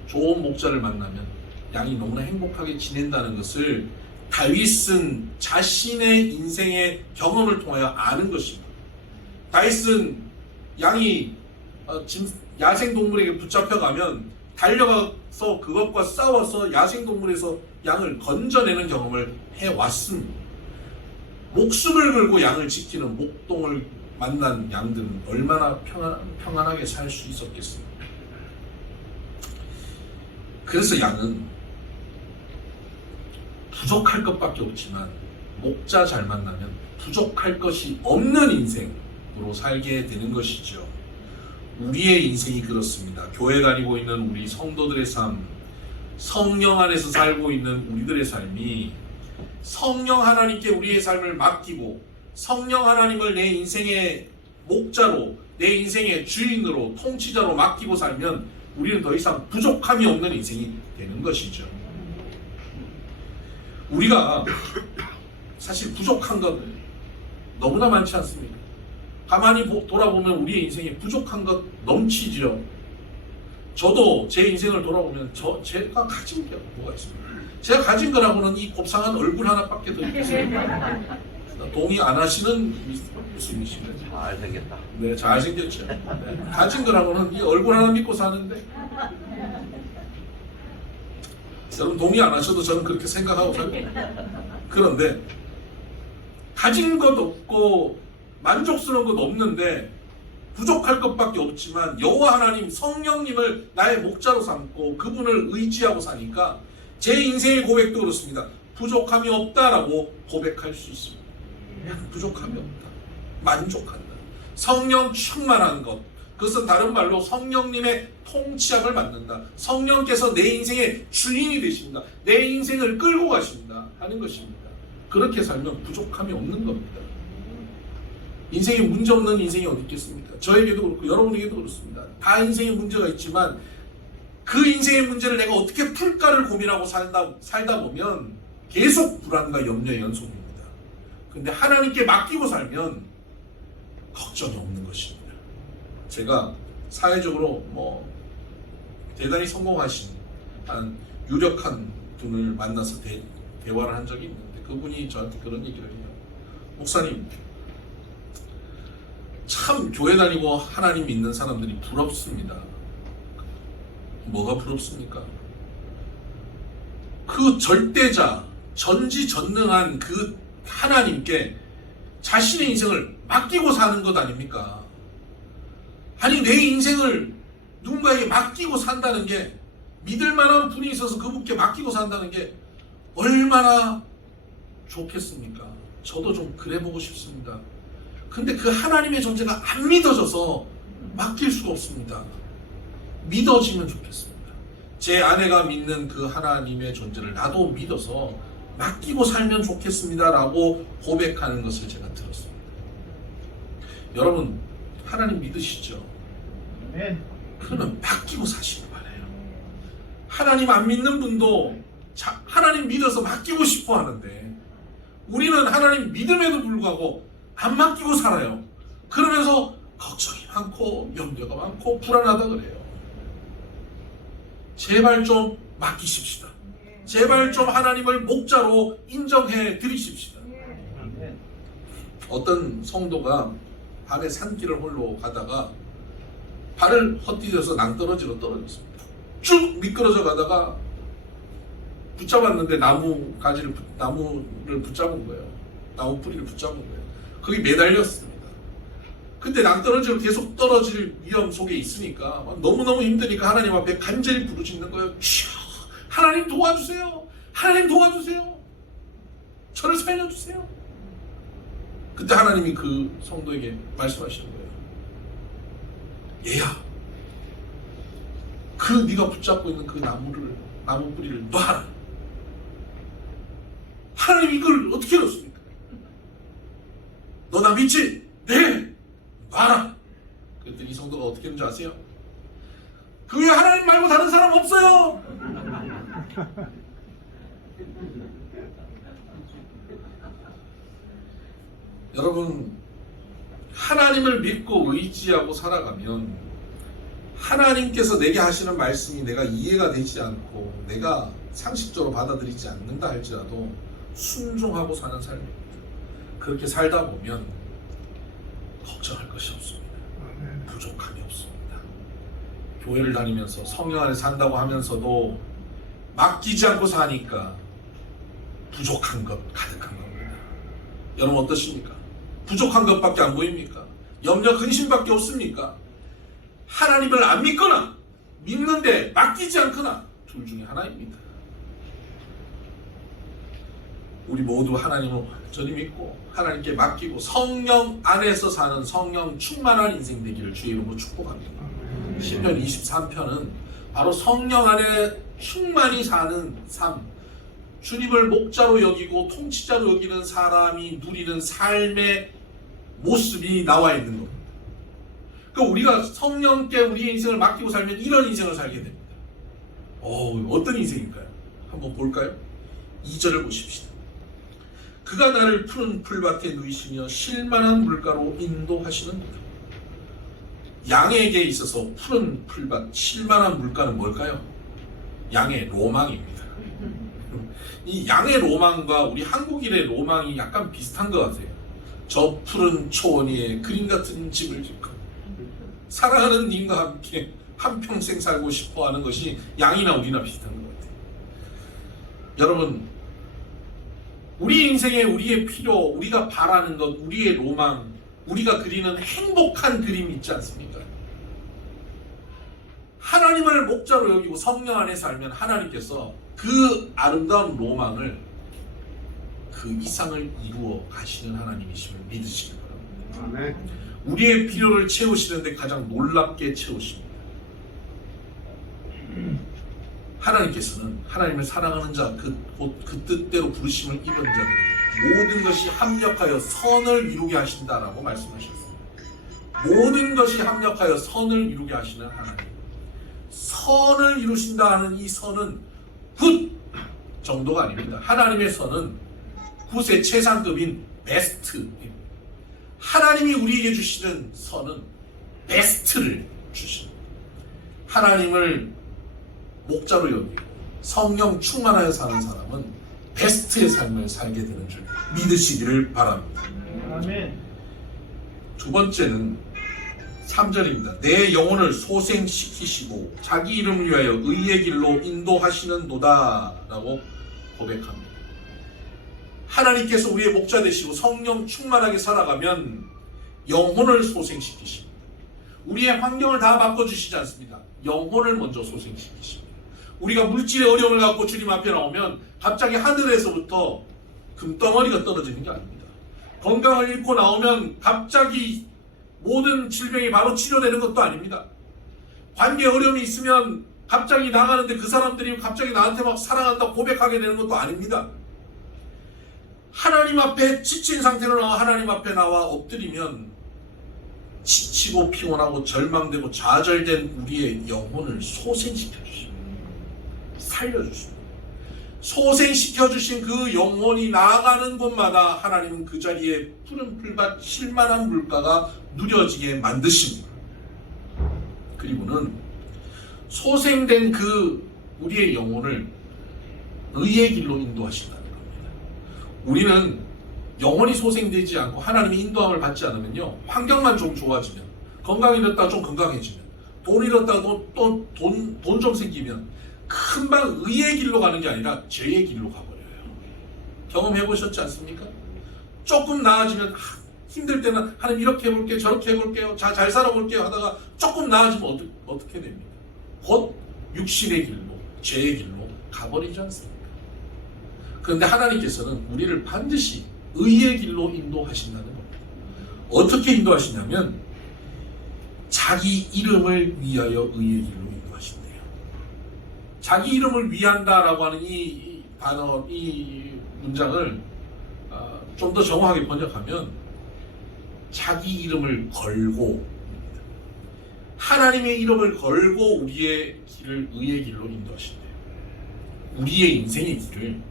좋은 목자를 만나면 양이 너무나 행복하게 지낸다는 것을 다윗은 자신의 인생의 경험을 통하여 아는 것입니다. 다윗은 양이 야생동물에게 붙잡혀가면 달려가서 그것과 싸워서 야생동물에서 양을 건져내는 경험을 해왔습니다. 목숨을 걸고 양을 지키는 목동을 만난 양들은 얼마나 평안하게 살 수 있었겠습니까? 그래서 양은 부족할 것밖에 없지만 목자 잘 만나면 부족할 것이 없는 인생으로 살게 되는 것이죠. 우리의 인생이 그렇습니다. 교회 다니고 있는 우리 성도들의 삶, 성령 안에서 살고 있는 우리들의 삶이 성령 하나님께 우리의 삶을 맡기고 성령 하나님을 내 인생의 목자로, 내 인생의 주인으로, 통치자로 맡기고 살면 우리는 더 이상 부족함이 없는 인생이 되는 것이죠. 우리가 사실 부족한 것 너무나 많지 않습니까? 가만히 돌아보면 우리의 인생에 부족한 것 넘치죠. 저도 제 인생을 돌아보면 제가 가진 게 뭐가 있습니까? 제가 가진 거라고는 이 곱상한 얼굴 하나밖에 더 있습니다. 동의 안 하시는 교수님이시네. 잘생겼다. 네, 잘생겼죠. 네, 가진 거라고는 이 얼굴 하나 믿고 사는데 여러분 동의 안 하셔도 저는 그렇게 생각하고 살거든요. 그런데 가진 것 없고 만족스러운 것 없는데 부족할 것밖에 없지만 여호와 하나님 성령님을 나의 목자로 삼고 그분을 의지하고 사니까 제 인생의 고백도 그렇습니다. 부족함이 없다라고 고백할 수 있습니다. 부족함이 없다. 만족한다. 성령 충만한 것. 그것은 다른 말로 성령님의 통치함을 받는다. 성령께서 내 인생의 주인이 되십니다. 내 인생을 끌고 가신다 하는 것입니다. 그렇게 살면 부족함이 없는 겁니다. 인생에 문제 없는 인생이 어디 있겠습니까? 저에게도 그렇고 여러분에게도 그렇습니다. 다 인생에 문제가 있지만 그 인생의 문제를 내가 어떻게 풀까를 고민하고 살다 보면 계속 불안과 염려의 연속입니다. 근데 하나님께 맡기고 살면 걱정이 없는 것입니다. 제가 사회적으로 대단히 성공하신 한 유력한 분을 만나서 대화를 한 적이 있는데 그분이 저한테 그런 얘기를 해요. 목사님, 참 교회 다니고 하나님 믿는 사람들이 부럽습니다. 뭐가 부럽습니까? 그 절대자, 전지전능한 그 하나님께 자신의 인생을 맡기고 사는 것 아닙니까? 아니 내 인생을 누군가에게 맡기고 산다는 게 믿을 만한 분이 있어서 그분께 맡기고 산다는 게 얼마나 좋겠습니까? 저도 좀 그래보고 싶습니다. 근데 그 하나님의 존재가 안 믿어져서 맡길 수가 없습니다. 믿어지면 좋겠습니다. 제 아내가 믿는 그 하나님의 존재를 나도 믿어서 맡기고 살면 좋겠습니다 라고 고백하는 것을 제가 들었습니다. 여러분 하나님 믿으시죠? 네. 그러면 맡기고 사시기 바라요. 하나님 안 믿는 분도 하나님 믿어서 맡기고 싶어 하는데 우리는 하나님 믿음에도 불구하고 안 맡기고 살아요. 그러면서 걱정이 많고 염려가 많고 불안하다 그래요. 제발 좀 맡기십시다. 제발 좀 하나님을 목자로 인정해 드리십시다. 어떤 성도가 밤에 산길을 홀로 가다가 발을 헛디뎌서 낭떠러지로 떨어졌습니다. 쭉 미끄러져 가다가 붙잡았는데 나무를 붙잡은 거예요. 나무 뿌리를 붙잡은 거예요. 거기 매달렸습니다. 근데 낭떠러지로 계속 떨어질 위험 속에 있으니까 너무너무 힘드니까 하나님 앞에 간절히 부르짖는 거예요. 주여, 하나님 도와주세요. 하나님 도와주세요. 저를 살려주세요. 그때 하나님이 그 성도에게 말씀하시는 거예요. 얘야, 그 네가 붙잡고 있는 그 나무 뿌리를 놔라. 하나님 이걸 어떻게 넣습니까? 너 나 믿지? 네! 놔라. 그랬더니 이 성도가 어떻게 했는지 아세요? 그 외에 하나님 말고 다른 사람 없어요. 여러분, 하나님을 믿고 의지하고 살아가면 하나님께서 내게 하시는 말씀이 내가 이해가 되지 않고 내가 상식적으로 받아들이지 않는다 할지라도 순종하고 사는 삶입니다. 그렇게 살다 보면 걱정할 것이 없습니다. 부족함이 없습니다. 교회를 다니면서 성령 안에 산다고 하면서도 맡기지 않고 사니까 부족한 것 가득한 겁니다. 여러분 어떠십니까? 부족한 것밖에 안 보입니까? 염려 근심밖에 없습니까? 하나님을 안 믿거나 믿는데 맡기지 않거나 둘 중에 하나입니다. 우리 모두 하나님을 완전히 믿고 하나님께 맡기고 성령 안에서 사는 성령 충만한 인생 되기를 주의 이름으로 축복합니다. 시편 23편은 바로 성령 안에 충만히 사는 삶, 주님을 목자로 여기고 통치자로 여기는 사람이 누리는 삶의 모습이 나와 있는 겁니다. 그러니까 우리가 성령께 우리의 인생을 맡기고 살면 이런 인생을 살게 됩니다. 어떤 인생일까요? 한번 볼까요? 2절을 보십시다. 그가 나를 푸른 풀밭에 누이시며 쉴만한 물가로 인도하시는도다. 양에게 있어서 푸른 풀밭, 쉴만한 물가는 뭘까요? 양의 로망입니다. 이 양의 로망과 우리 한국인의 로망이 약간 비슷한 것 같아요. 저 푸른 초원 위에 그림 같은 집을 짓고 사랑하는 님과 함께 한평생 살고 싶어 하는 것이 양이나 우리나 비슷한 것 같아요. 여러분, 우리 인생에 우리의 필요, 우리가 바라는 것, 우리의 로망, 우리가 그리는 행복한 그림이 있지 않습니까? 하나님을 목자로 여기고 성령 안에 살면 하나님께서 그 아름다운 로망을 그 이상을 이루어 가시는 하나님이심을 믿으시기 바랍니다. 아멘. 우리의 필요를 채우시는데 가장 놀랍게 채우십니다. 하나님께서는 하나님을 사랑하는 자, 그 뜻대로 부르심을 입은 자들에게 모든 것이 합력하여 선을 이루게 하신다라고 말씀하셨습니다. 모든 것이 합력하여 선을 이루게 하시는 하나님. 선을 이루신다 하는 이 선은 굿 정도가 아닙니다. 하나님의 선은 굿의 최상급인 베스트입니다. 하나님이 우리에게 주시는 선은 베스트를 주십니다. 하나님을 목자로 여기고 성령 충만하여 사는 사람은 베스트의 삶을 살게 되는 줄 믿으시기를 바랍니다. 아멘. 두 번째는 3절입니다. 내 영혼을 소생시키시고 자기 이름을 위하여 의의 길로 인도하시는도다 라고 고백합니다. 하나님께서 우리의 목자 되시고 성령 충만하게 살아가면 영혼을 소생시키십니다. 우리의 환경을 다 바꿔주시지 않습니다. 영혼을 먼저 소생시키십니다. 우리가 물질의 어려움을 갖고 주님 앞에 나오면 갑자기 하늘에서부터 금덩어리가 떨어지는 게 아닙니다. 건강을 잃고 나오면 갑자기 모든 질병이 바로 치료되는 것도 아닙니다. 관계 어려움이 있으면 갑자기 나가는데 그 사람들이 갑자기 나한테 막 사랑한다고 고백하게 되는 것도 아닙니다. 하나님 앞에 지친 상태로 나와 하나님 앞에 나와 엎드리면 지치고 피곤하고 절망되고 좌절된 우리의 영혼을 소생시켜 주십니다. 살려주십니다. 소생시켜주신 그 영혼이 나아가는 곳마다 하나님은 그 자리에 푸른 풀밭 쉴만한 물가가 누려지게 만드십니다. 그리고는 소생된 그 우리의 영혼을 의의 길로 인도하신다는 겁니다. 우리는 영혼이 소생되지 않고 하나님의 인도함을 받지 않으면요, 환경만 좀 좋아지면, 건강 잃었다가 좀 건강해지면, 돈 잃었다가 또 돈 좀 생기면 금방 의의 길로 가는 게 아니라 죄의 길로 가버려요. 경험해 보셨지 않습니까? 조금 나아지면 힘들 때는 하나님 이렇게 해볼게요, 저렇게 해볼게요, 잘 살아볼게요 하다가 조금 나아지면 어떻게 됩니까? 곧 육신의 길로, 죄의 길로 가버리지 않습니까? 그런데 하나님께서는 우리를 반드시 의의 길로 인도하신다는 겁니다. 어떻게 인도하시냐면 자기 이름을 위하여 의의 길로 인도하신대요. 자기 이름을 위한다라고 하는 이 단어, 이 문장을 좀 더 정확하게 번역하면 자기 이름을 걸고, 하나님의 이름을 걸고 우리의 길을 의의 길로 인도하신대요. 우리의 인생의 길을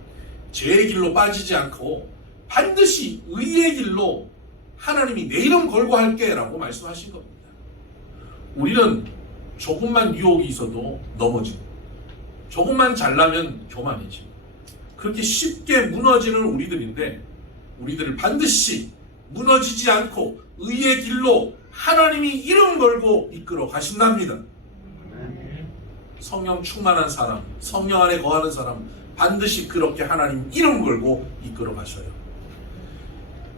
죄의 길로 빠지지 않고 반드시 의의 길로 하나님이 내 이름 걸고 할게 라고 말씀하신 겁니다. 우리는 조금만 유혹이 있어도 넘어지고, 조금만 잘나면 교만해지고, 그렇게 쉽게 무너지는 우리들인데, 우리들을 반드시 무너지지 않고 의의 길로 하나님이 이름 걸고 이끌어 가신답니다. 성령 충만한 사람, 성령 안에 거하는 사람, 반드시 그렇게 하나님 이름 걸고 이끌어 가셔요.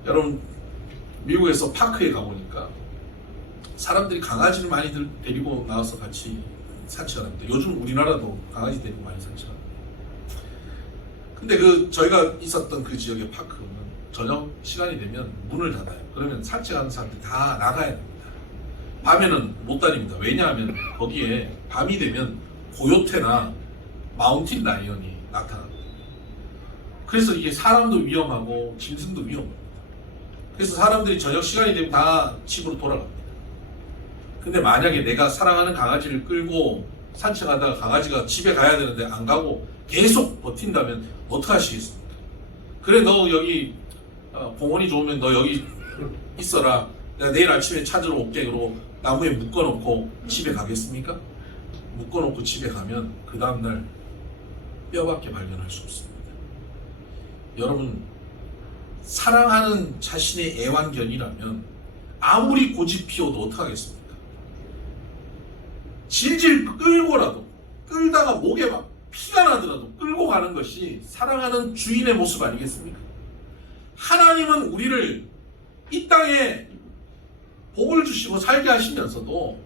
여러분, 미국에서 파크에 가보니까 사람들이 강아지를 많이 데리고 나와서 같이 산책을 합니다. 요즘 우리나라도 강아지 데리고 많이 산책합니다. 근데 저희가 있었던 그 지역의 파크는 저녁 시간이 되면 문을 닫아요. 그러면 산책하는 사람들이 다 나가야 됩니다. 밤에는 못 다닙니다. 왜냐하면 거기에 밤이 되면 고요테나 마운틴 라이언이 나타납니다. 그래서 이게 사람도 위험하고 짐승도 위험합니다. 그래서 사람들이 저녁 시간이 되면 다 집으로 돌아갑니다. 근데 만약에 내가 사랑하는 강아지를 끌고 산책하다가 강아지가 집에 가야 되는데 안 가고 계속 버틴다면 어떡하시겠습니까? 그래, 너 여기 공원이 좋으면 너 여기 있어라, 내가 내일 아침에 찾으러 올게, 그러고 나무에 묶어놓고 집에 가겠습니까? 묶어놓고 집에 가면 그 다음날 뼈밖에 발견할 수 없습니다. 여러분, 사랑하는 자신의 애완견이라면 아무리 고집 피워도 어떡하겠습니까? 질질 끌고라도, 끌다가 목에 막 피가 나더라도 끌고 가는 것이 사랑하는 주인의 모습 아니겠습니까? 하나님은 우리를 이 땅에 복을 주시고 살게 하시면서도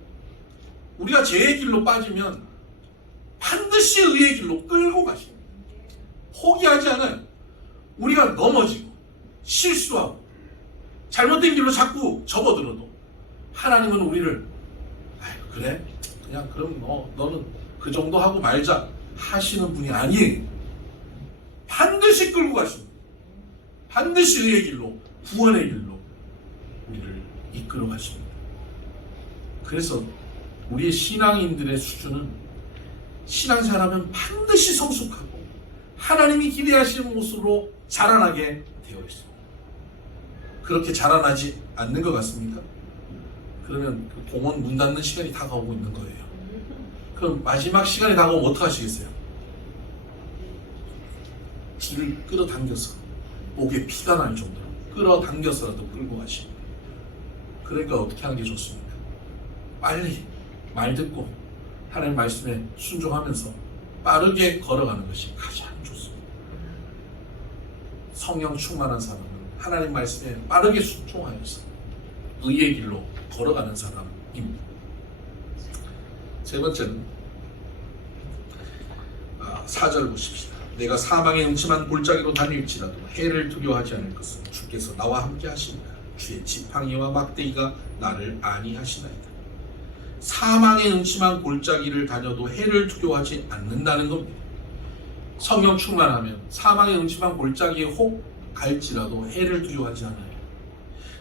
우리가 죄의 길로 빠지면 반드시 의의 길로 끌고 가십니다. 포기하지 않아요. 우리가 넘어지고 실수하고 잘못된 길로 자꾸 접어들어도 하나님은 우리를 그래? 그냥 그럼 너는 그 정도 하고 말자 하시는 분이 아니에요. 반드시 끌고 가십니다. 반드시 의의 길로, 구원의 길로 우리를 이끌어 가십니다. 그래서 우리의 신앙인들의 수준은 신앙생활하면 반드시 성숙하고 하나님이 기대하시는 모습으로 자라나게 되어 있습니다. 그렇게 자라나지 않는 것 같습니까? 그러면 그 공원 문 닫는 시간이 다가오고 있는 거예요. 그럼 마지막 시간이 다가오면 어떡하시겠어요? 길을 끌어당겨서 목에 피가 날 정도로 끌어당겨서라도 끌고 가십니다. 그러니까 어떻게 하는 게 좋습니까? 빨리 말 듣고 하나님 말씀에 순종하면서 빠르게 걸어가는 것이 가장 좋습니다. 성령 충만한 사람은 하나님 말씀에 빠르게 순종하여서 의의 길로 걸어가는 사람입니다. 세 번째는 4절 보십시다. 내가 사망의 음침한 골짜기로 다닐지라도 해를 두려워하지 않을 것은 주께서 나와 함께 하시니라. 주의 지팡이와 막대기가 나를 안위하시나이다. 사망의 음침한 골짜기를 다녀도 해를 두려워하지 않는다는 겁니다. 성령 충만하면 사망의 음침한 골짜기에 혹 갈지라도 해를 두려워하지 않아요.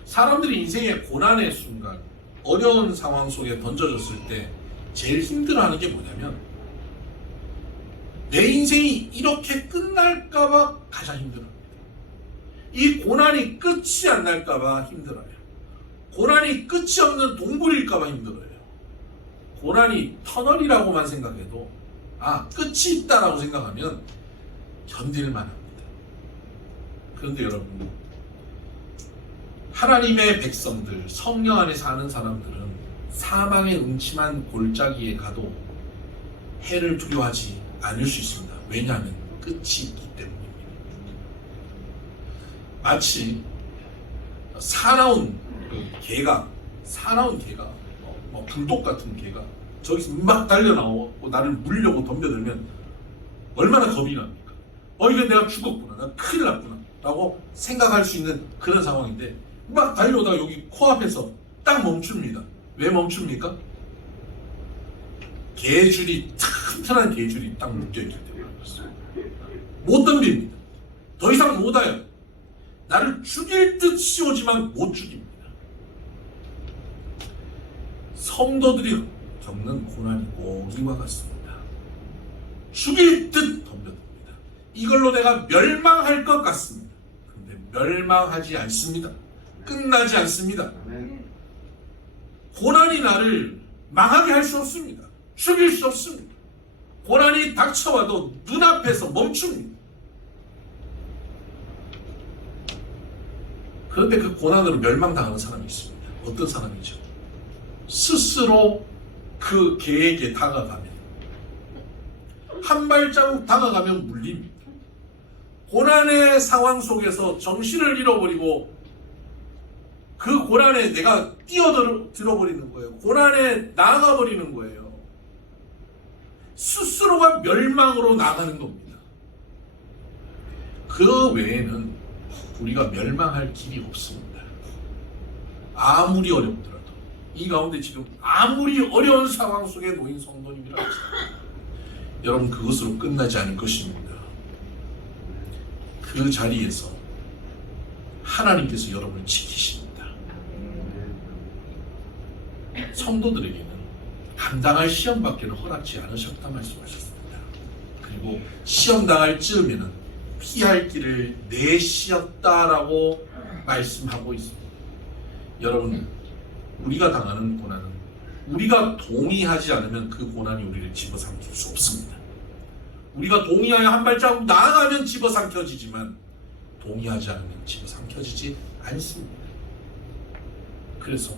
사람들이 인생의 고난의 순간, 어려운 상황 속에 던져졌을 때 제일 힘들어하는 게 뭐냐면 내 인생이 이렇게 끝날까봐 가장 힘들어합니다. 이 고난이 끝이 안 날까봐 힘들어요. 고난이 끝이 없는 동굴일까봐 힘들어요. 고난이 터널이라고만 생각해도 끝이 있다라고 생각하면 견딜만 합니다. 그런데 여러분, 하나님의 백성들, 성령 안에 사는 사람들은 사망의 음침한 골짜기에 가도 해를 두려워하지 않을 수 있습니다. 왜냐하면 끝이 있기 때문입니다. 마치 사나운 개가 불독 같은 개가 저기서 막 달려 나오고 나를 물려고 덤벼들면 얼마나 겁이 납니까? 이거 내가 죽었구나, 나 큰일 났구나 라고 생각할 수 있는 그런 상황인데 막 달려오다가 여기 코앞에서 딱 멈춥니다. 왜 멈춥니까? 개줄이, 튼튼한 개줄이 딱 묶여있기 때문에 그렇습니다. 못 덤빕니다. 더 이상 못 와요. 나를 죽일 듯 씌우지만 못 죽입니다. 성도들이 겪는 고난이 꼭 이와 같습니다. 죽일 듯 덤벼듭니다. 이걸로 내가 멸망할 것 같습니다. 그런데 멸망하지 않습니다. 끝나지 않습니다. 고난이 나를 망하게 할 수 없습니다. 죽일 수 없습니다. 고난이 닥쳐와도 눈앞에서 멈춥니다. 그런데 그 고난으로 멸망당하는 사람이 있습니다. 어떤 사람이죠? 스스로 그 개에게 다가가면, 한 발자국 다가가면 물립니다. 고난의 상황 속에서 정신을 잃어버리고 그 고난에 내가 뛰어들어버리는 거예요. 고난에 나아가버리는 거예요. 스스로가 멸망으로 나가는 겁니다. 그 외에는 우리가 멸망할 길이 없습니다. 아무리 어렵더라도, 이 가운데 지금 아무리 어려운 상황 속에 놓인 성도님이라 할지라도 여러분 그것으로 끝나지 않을 것입니다. 그 자리에서 하나님께서 여러분을 지키십니다. 성도들에게는 감당할 시험밖에는 허락지 않으셨다 말씀하셨습니다. 그리고 시험당할 즈음에는 피할 길을 내시었다라고 말씀하고 있습니다. 여러분, 우리가 당하는 고난은 우리가 동의하지 않으면 그 고난이 우리를 집어삼킬 수 없습니다. 우리가 동의하여 한 발자국 나아가면 집어삼켜지지만 동의하지 않으면 집어삼켜지지 않습니다. 그래서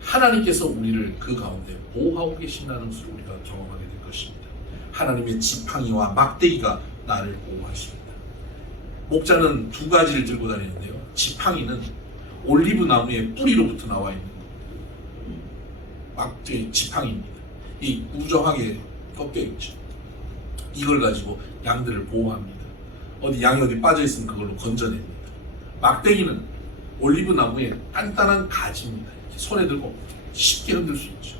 하나님께서 우리를 그 가운데 보호하고 계신다는 것을 우리가 경험하게 될 것입니다. 하나님의 지팡이와 막대기가 나를 보호하십니다. 목자는 두 가지를 들고 다니는데요. 지팡이는 올리브 나무의 뿌리로부터 나와 있는 막대기 지팡이입니다. 이 우정하게 꺾여 있죠. 이걸 가지고 양들을 보호합니다. 양이 어디 빠져 있으면 그걸로 건져냅니다. 막대기는 올리브 나무의 단단한 가지입니다. 이렇게 손에 들고 쉽게 흔들 수 있죠.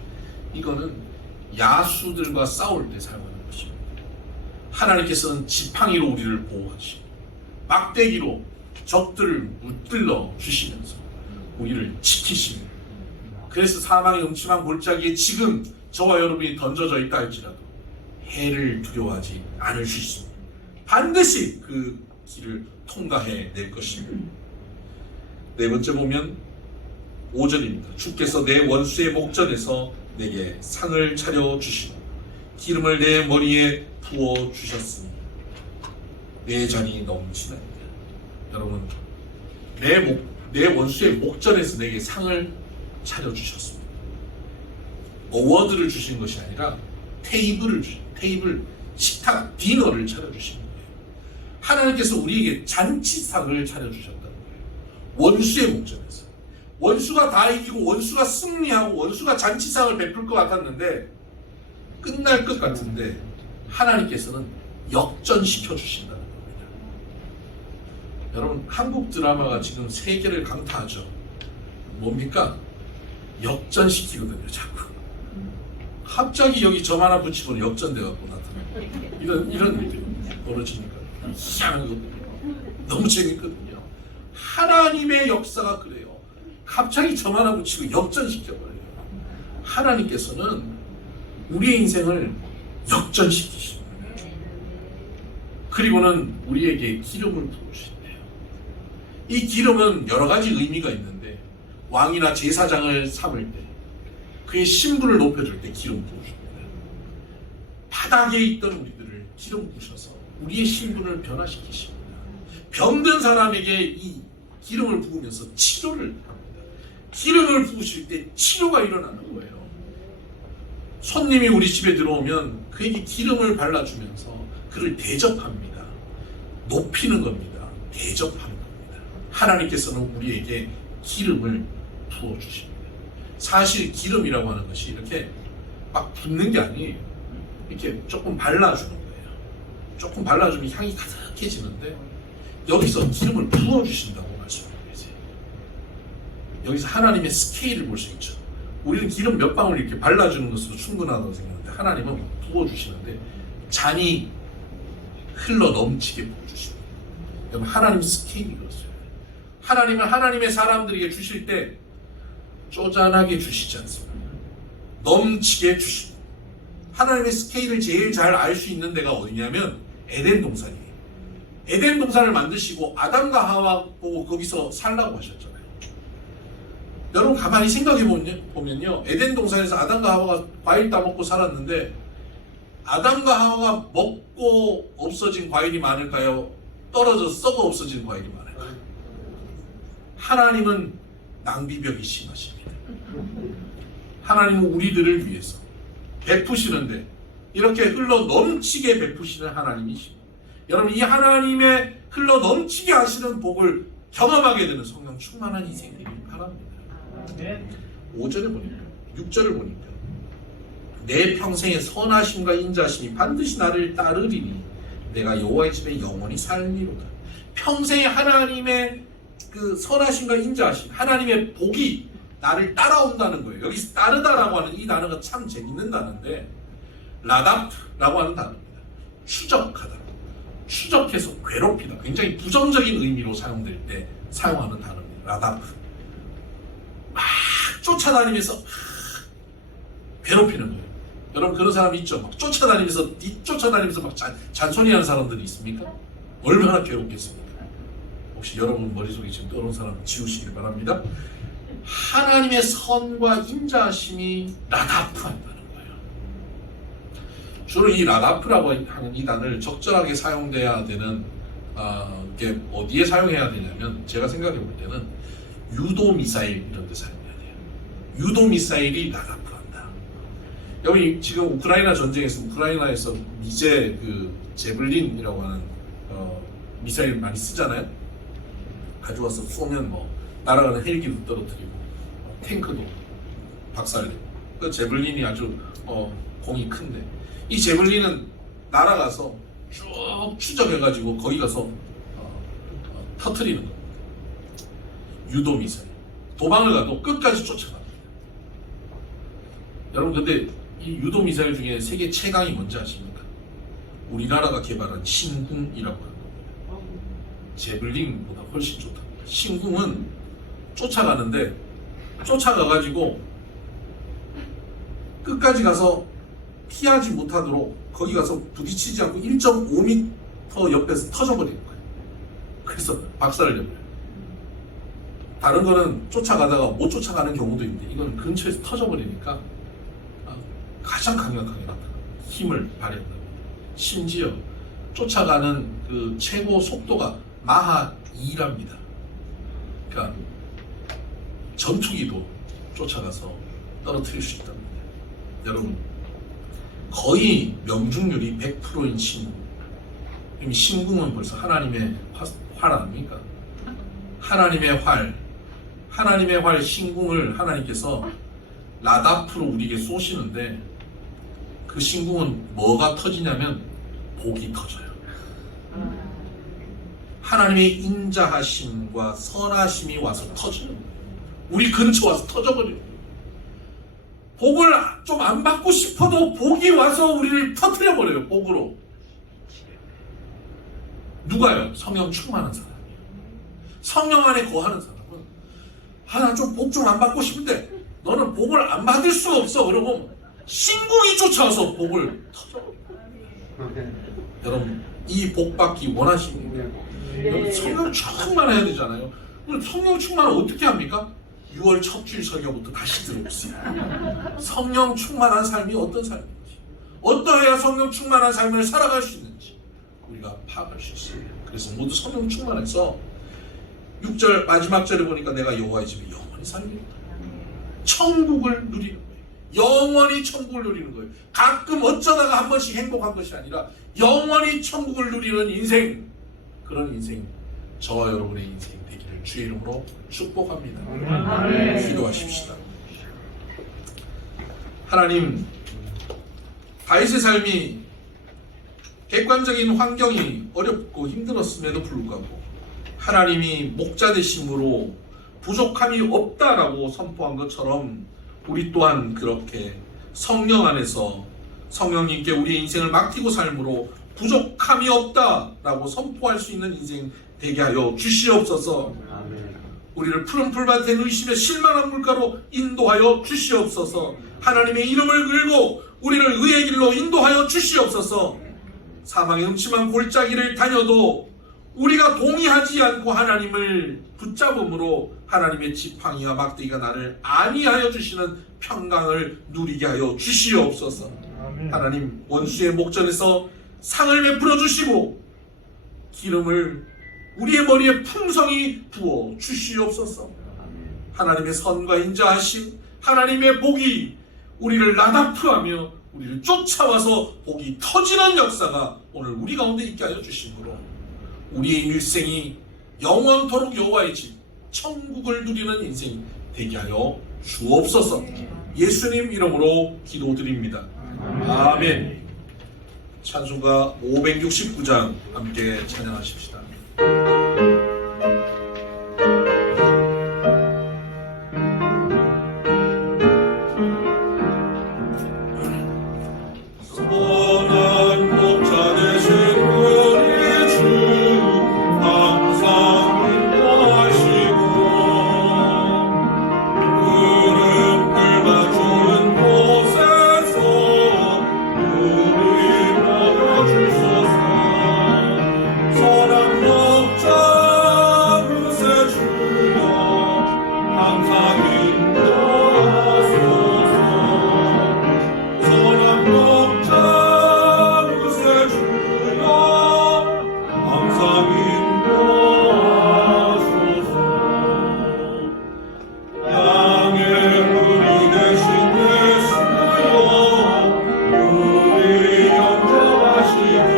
이거는 야수들과 싸울 때 사용하는 것입니다. 하나님께서는 지팡이로 우리를 보호하시고 막대기로 적들을 무찔러 주시면서 우리를 지키십니다. 그래서 사망의 음침한 골짜기에 지금 저와 여러분이 던져져 있다 할지라도 해를 두려워하지 않을 수 있습니다. 반드시 그 길을 통과해 낼 것입니다. 네 번째 보면 5절입니다. 주께서 내 원수의 목전에서 내게 상을 차려 주시고 기름을 내 머리에 부어 주셨으니 내 잔이 넘치나이다. 여러분, 내 원수의 목전에서 내게 상을 차려 주셨습니다. 어워드를 주신 것이 아니라 테이블, 식탁, 디너를 차려 주신 거예요. 하나님께서 우리에게 잔치상을 차려 주셨다는 거예요. 원수의 목전에서. 원수가 다 이기고 원수가 승리하고 원수가 잔치상을 베풀 것 같았는데 끝날 것 같은데 하나님께서는 역전시켜 주신다는 겁니다. 여러분, 한국 드라마가 지금 세계를 강타하죠. 뭡니까? 역전시키거든요. 자꾸 갑자기 여기 점 하나 붙이고 역전돼갖고 나타나요. 이런 일들이 벌어지니까 희한한 거거든요. 너무 재밌거든요. 하나님의 역사가 그래요. 갑자기 점 하나 붙이고 역전시켜버려요. 하나님께서는 우리의 인생을 역전시키십니다. 그리고는 우리에게 기름을 부으신대요. 이 기름은 여러 가지 의미가 있는데 왕이나 제사장을 삼을 때 그의 신분을 높여줄 때 기름 부으십니다. 바닥에 있던 우리들을 기름 부으셔서 우리의 신분을 변화시키십니다. 병든 사람에게 이 기름을 부으면서 치료를 합니다. 기름을 부으실 때 치료가 일어나는 거예요. 손님이 우리 집에 들어오면 그에게 기름을 발라주면서 그를 대접합니다. 높이는 겁니다. 대접하는 겁니다. 하나님께서는 우리에게 기름을 부어주십니다. 사실 기름이라고 하는 것이 이렇게 막 붓는 게 아니에요. 이렇게 조금 발라주는 거예요. 조금 발라주면 향이 가득해지는데 여기서 기름을 부어주신다고 말씀하는 거지. 여기서 하나님의 스케일을 볼 수 있죠. 우리는 기름 몇 방울 이렇게 발라주는 것으로 충분하다고 생각하는데 하나님은 부어주시는데 잔이 흘러 넘치게 부어주십니다. 여러분 하나님 스케일이 그렇습니다. 하나님은 하나님의 사람들에게 주실 때 쪼잔하게 주시지 않습니다. 넘치게 주십니다. 하나님의 스케일을 제일 잘 알 수 있는 데가 어디냐면 에덴 동산이에요. 에덴 동산을 만드시고 아담과 하와 보고 거기서 살라고 하셨잖아요. 여러분 가만히 생각해 보면요, 에덴 동산에서 아담과 하와가 과일 따먹고 살았는데 아담과 하와가 먹고 없어진 과일이 많을까요? 떨어져 썩어 없어진 과일이 많을까요? 하나님은 낭비벽이 심하십니다. 하나님은 우리들을 위해서 베푸시는데 이렇게 흘러 넘치게 베푸시는 하나님이십니다. 여러분 이 하나님의 흘러 넘치게 하시는 복을 경험하게 되는 성령 충만한 인생들이 바랍니다. 5절을 보니까 6절을 보니까 내 평생의 선하심과 인자심이 반드시 나를 따르리니 내가 여호와의 집에 영원히 살리로다. 평생에 하나님의 그 선하심과 인자하심, 하나님의 복이 나를 따라온다는 거예요. 여기서 따르다라고 하는 이 단어가 참 재밌는 단어인데 라다프라고 하는 단어입니다. 추적하다, 추적해서 괴롭히다. 굉장히 부정적인 의미로 사용될 때 사용하는 단어입니다. 라다프. 막 쫓아다니면서 막 괴롭히는 거예요. 여러분 그런 사람 있죠? 막 쫓아다니면서 뒤쫓아다니면서 막 잔소리하는 사람들이 있습니까? 얼마나 괴롭겠습니까? 혹시 여러분 머릿속에 지금 떠오르는 사람 지우시길 바랍니다. 하나님의 선과 인자하심이 라다프한다는 거예요. 주로 이 라다프라고 하는 이 단어를 적절하게 사용돼야 되는 이게 어디에 사용해야 되냐면 제가 생각해 볼 때는 유도 미사일 이런 데 사용해야 돼요. 유도 미사일이 라다프한다. 여기 지금 우크라이나 전쟁에서 우크라이나에서 미제 그 제블린이라고 하는 미사일 많이 쓰잖아요. 가져와서 쏘면 뭐 날아가는 헬기도 떨어뜨리고 탱크도 박살내고 그 제블린이 아주 공이 큰데 이 제블린은 날아가서 쭉 추적해가지고 거기 가서 터뜨리는 겁니다. 유도 미사일 도망을 가도 끝까지 쫓아갑니다. 여러분 근데 이 유도 미사일 중에 세계 최강이 뭔지 아십니까? 우리나라가 개발한 신궁이라고 하는 겁니다. 제블린보다 훨씬 좋답니다. 신궁은 쫓아가는데 쫓아가가지고 끝까지 가서 피하지 못하도록 거기 가서 부딪히지 않고 1.5m 옆에서 터져버리는 거예요. 그래서 박살을 내버려요. 다른 거는 쫓아가다가 못 쫓아가는 경우도 있는데 이건 근처에서 터져버리니까 가장 강력하게 나타납니다. 힘을 발휘한다. 심지어 쫓아가는 그 최고 속도가 마하 2랍니다. 그러니까 전투기도 쫓아가서 떨어뜨릴 수 있답니다. 여러분 거의 명중률이 100%인 신궁. 이미 신궁은 벌써 하나님의 활 아닙니까? 하나님의 활 신궁을 하나님께서 라다프로 우리에게 쏘시는데 그 신궁은 뭐가 터지냐면 복이 터져요. 하나님의 인자하심과 선하심이 와서 터지는 거예요. 우리 근처 와서 터져버려요. 복을 좀 안 받고 싶어도 복이 와서 우리를 터뜨려버려요. 복으로. 누가요? 성령 충만한 사람이에요. 성령 안에 거하는 사람은 나 좀 복 좀 안 받고 싶은데 너는 복을 안 받을 수가 없어. 그러고 신궁이 쫓아와서 복을 터져버려요. 여러분 이 복 받기 원하십니까? 여러분 성령 충만해야 되잖아요. 그럼 성령 충만을 어떻게 합니까? 6월 첫 주일 설교부터 다시 들어보세요. 성령 충만한 삶이 어떤 삶인지, 어떠해야 성령 충만한 삶을 살아갈 수 있는지 우리가 파악할 수 있어요. 그래서 모두 성령 충만해서 6절 마지막 절에 보니까 내가 여호와의 집에 영원히 살리리라. 천국을 누리는 거예요. 영원히 천국을 누리는 거예요. 가끔 어쩌다가 한 번씩 행복한 것이 아니라 영원히 천국을 누리는 인생, 그런 인생 저와 여러분의 인생 되기를 주의 이름으로 축복합니다. 아멘. 기도하십시다. 하나님, 다윗의 삶이 객관적인 환경이 어렵고 힘들었음에도 불구하고 하나님이 목자 되심으로 부족함이 없다라고 선포한 것처럼 우리 또한 그렇게 성령 안에서 성령님께 우리의 인생을 맡기고 삶으로 부족함이 없다라고 선포할 수 있는 인생 되게 하여 주시옵소서. 우리를 푸른 풀밭에 의심의 실만한 물가로 인도하여 주시옵소서. 하나님의 이름을 걸고 우리를 의의 길로 인도하여 주시옵소서. 사망의 음침한 골짜기를 다녀도 우리가 동의하지 않고 하나님을 붙잡음으로 하나님의 지팡이와 막대기가 나를 안위하여 주시는 평강을 누리게 하여 주시옵소서. 하나님, 원수의 목전에서 상을 베풀어 주시고 기름을 우리의 머리에 풍성히 부어 주시옵소서. 하나님의 선과 인자하심, 하나님의 복이 우리를 나다프하며 우리를 쫓아와서 복이 터지는 역사가 오늘 우리 가운데 있게 하여 주심으로 우리의 일생이 영원토록 여호와의 집 천국을 누리는 인생 되게 하여 주옵소서. 예수님 이름으로 기도드립니다. 아멘. 찬송가 569장 함께 찬양하십시다. 선한 목자 되신 우리 주 항상 인도하시고 푸른 풀밭 좋은 곳에서 우리 먹여주소서. 선한 목자 그새 주여 항상 인도하소서. 선한 목자 그새 주여 항상 인도하소서. 양의 뿔이 되신 예수여 우리 영접하시고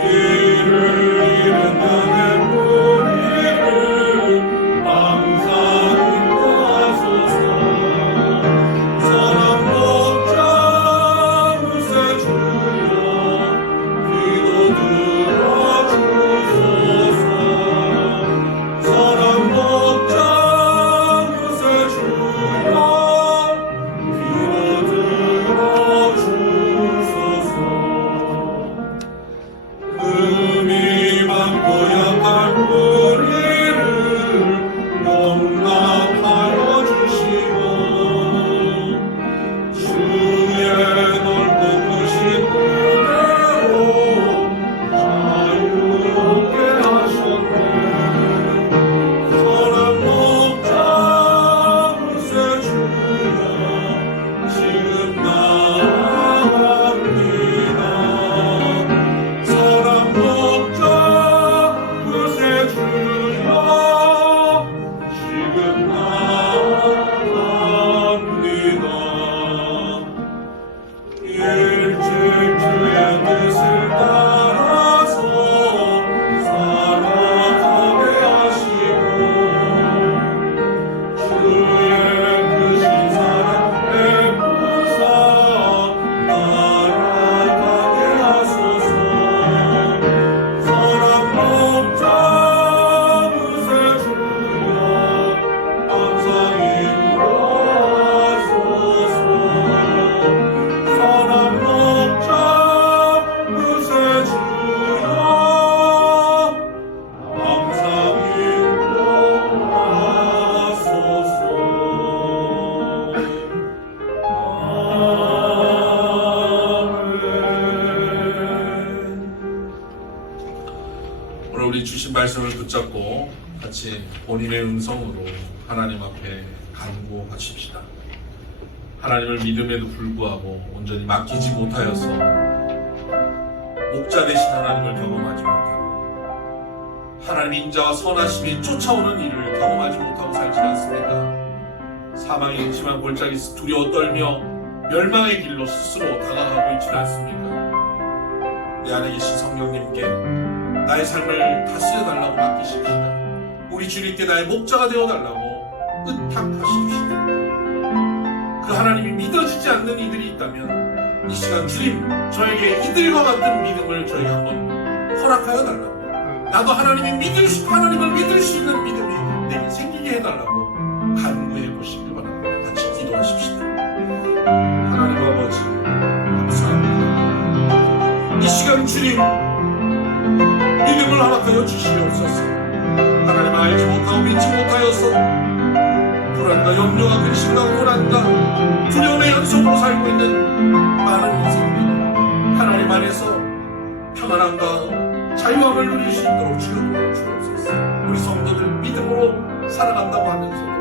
길을 잃은 양의 뿔이를 항상 인도하소서. 선한 목자 그새 주여 기도 들어주소서. 선한 목자 그새 주여 기도 들어주소서. 금이 많고 약한 우리를 용납하여 주시고 주의 넓고 크신 은혜로 자유롭게 하셨네. 선한 목자 그새 주여 지금 나아갑니다. 선한 목자 그새 주여 지금 나아갑니다. 일찍 주의 뜻을 따라서 살아가게 하시고 주의 크신 사랑 베푸사 날아가게 하소서. 선한 목자 그새 주여 항상 인도하소서. 선한 목자 그새 주여 항상 인도하소서. 오늘 우리 주신 말씀을 붙잡고 같이 본인의 음성으로 하나님 앞에 간구하십시다. 하나님을 믿음에도 불구하고 온전히 맡기지 못하여서 목자 되신 하나님을 경험하지 못하고 하나님의 인자와 선하심이 쫓아오는 일을 경험하지 못하고 살지 않습니까? 사망의 음침한 골짜기에서 두려워 떨며 멸망의 길로 스스로 다가가고 있지는 않습니까? 내 안에 계신 성령님께 나의 삶을 다스려달라고 맡기십시다. 우리 주님께 나의 목자가 되어달라고 의탁하십시오. 그 하나님이 믿어지지 않는 이들이 있다면 이 시간 주님 저에게 이들과 같은 믿음을 저에게 한번 허락하여 달라고, 나도 하나님을 믿을 수 있는 믿음이 내게 생기게 해달라고 간구해 보시길 바랍니다. 같이 기도하십시다. 하나님 아버지 감사합니다. 이 시간 주님 믿음을 허락하여 주시옵소서. 하나님 알지 못하고 믿지 못하여서 불안과 염려와 근심과 고난과 두려움의 연속으로 살고 있는 많은 인생들, 하나님 안에서 평안함과 자유함을 누릴 수 있도록 주여 주옵소서. 우리 성도들 믿음으로 살아간다고 하면서도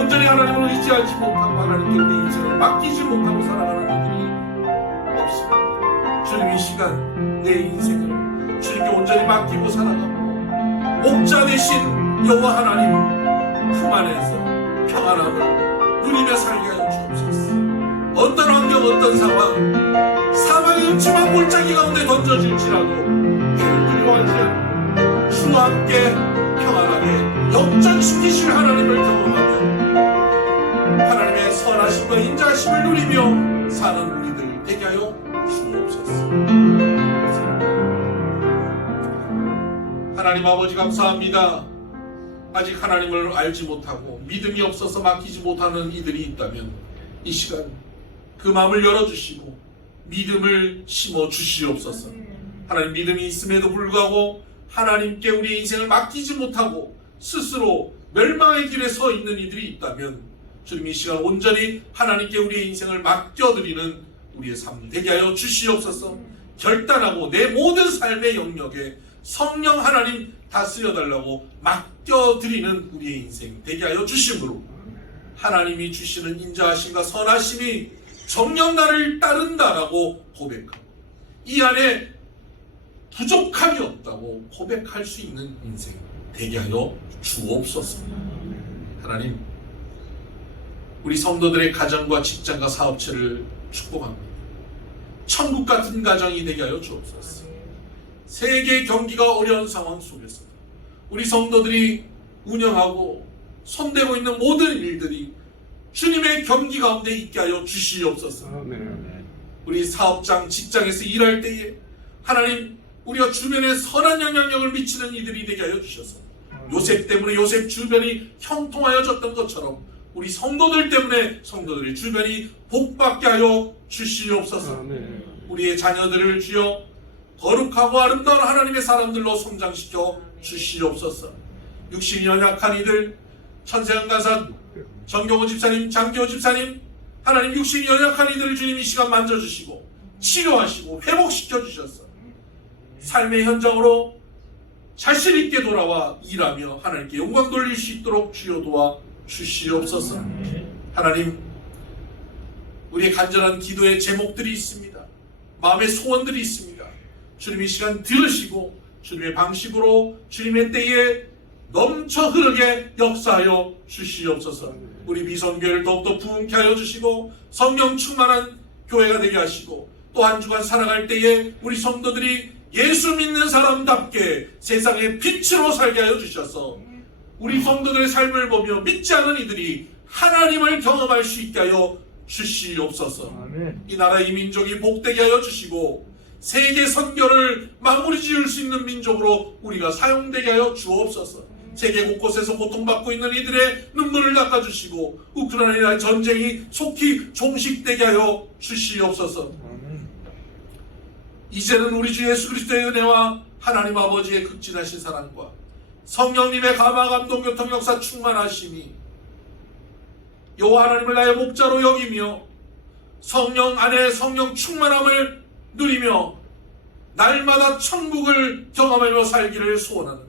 온전히 하나님을 의지하지 못하고 하나님께 우리 인생을 맡기지 못하고 살아가는 이들이 없습니다. 주님 이 시간 내 인생을 주님께 온전히 맡기고 살아가고 목자 되신 여호와 하나님 품 안에서 평안함을 누리며 살게 하여 주옵소서. 어떤 환경 어떤 상황 사망의 음침한 골짜기 가운데 던져질지라도 해를 두려워하지 않고 주와 함께 평안하게 역전시키실 하나님을 경험하며 하나님의 선하심과 인자하심을 누리며 사는 우리들 되게 하여 주옵소서. 하나님 아버지 감사합니다. 아직 하나님을 알지 못하고 믿음이 없어서 맡기지 못하는 이들이 있다면 이 시간 그 마음을 열어주시고 믿음을 심어 주시옵소서. 하나님 믿음이 있음에도 불구하고 하나님께 우리의 인생을 맡기지 못하고 스스로 멸망의 길에 서 있는 이들이 있다면 주님 이 시간 온전히 하나님께 우리의 인생을 맡겨드리는 우리의 삶 되게 하여 주시옵소서. 결단하고 내 모든 삶의 영역에 성령 하나님 다스려달라고 맡겨드리는 우리의 인생 되게 하여 주심으로 하나님이 주시는 인자하심과 선하심이 정녕 나를 따른다라고 고백하고 이 안에 부족함이 없다고 고백할 수 있는 인생 되게 하여 주옵소서. 하나님 우리 성도들의 가정과 직장과 사업체를 축복합니다. 천국 같은 가정이 되게 하여 주옵소서. 세계 경기가 어려운 상황 속에서 우리 성도들이 운영하고 손대고 있는 모든 일들이 주님의 경기 가운데 있게 하여 주시옵소서. 우리 사업장 직장에서 일할 때에 하나님 우리가 주변에 선한 영향력을 미치는 이들이 되게 하여 주셔서 요셉 때문에 요셉 주변이 형통하여졌던 것처럼 우리 성도들 때문에 성도들의 주변이 복받게 하여 주시옵소서. 우리의 자녀들을 주여 거룩하고 아름다운 하나님의 사람들로 성장시켜 주시옵소서. 육신이 연약한 이들 천세한가사 정경호 집사님, 장기호 집사님, 하나님 육신이 연약한 이들을 주님 이 시간 만져주시고 치료하시고 회복시켜 주셔서 삶의 현장으로 자신 있게 돌아와 일하며 하나님께 영광 돌릴 수 있도록 주여 도와 주시옵소서. 하나님 우리의 간절한 기도의 제목들이 있습니다. 마음의 소원들이 있습니다. 주님 이 시간 들으시고 주님의 방식으로 주님의 때에 넘쳐 흐르게 역사하여 주시옵소서. 우리 미선교회를 더욱더 부흥케 하여 주시고 성령 충만한 교회가 되게 하시고 또 한 주간 살아갈 때에 우리 성도들이 예수 믿는 사람답게 세상의 빛으로 살게 하여 주셔서 우리 성도들의 삶을 보며 믿지 않은 이들이 하나님을 경험할 수 있게 하여 주시옵소서. 이 나라 이 민족이 복되게 하여 주시고 세계 선교를 마무리 지을 수 있는 민족으로 우리가 사용되게 하여 주옵소서. 세계 곳곳에서 고통받고 있는 이들의 눈물을 닦아주시고 우크라이나 전쟁이 속히 종식되게 하여 주시옵소서. 이제는 우리 주 예수 그리스도의 은혜와 하나님 아버지의 극진하신 사랑과 성령님의 감화 감동 교통 역사 충만하심이 여호와 하나님을 나의 목자로 여기며 성령 안에 성령 충만함을 누리며 날마다 천국을 경험하며 살기를 소원하는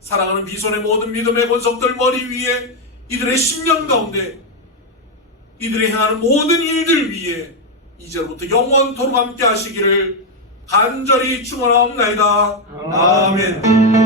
사랑하는 비손의 모든 믿음의 권속들 머리 위에 이들의 심령 가운데 이들이 행하는 모든 일들 위에 이제부터 영원토록 함께 하시기를 간절히 축원하옵나이다. 아멘.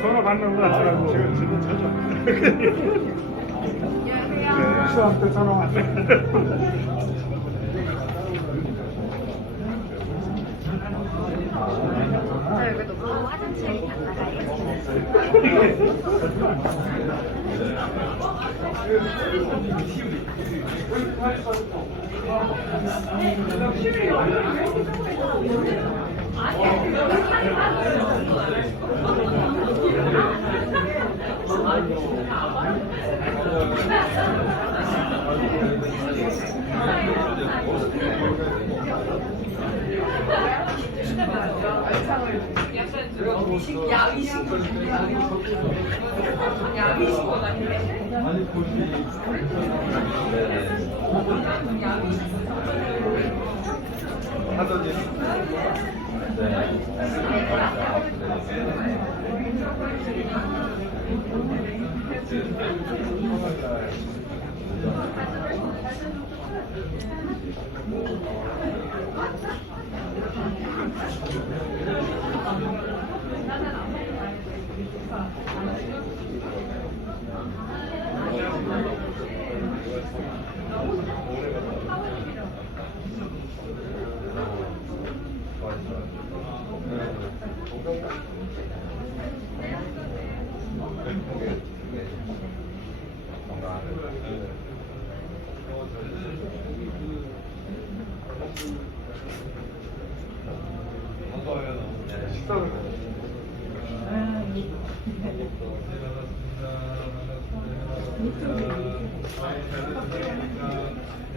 전화 받는 거 같더라고. 지금 수학도 전화 왔네.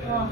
와.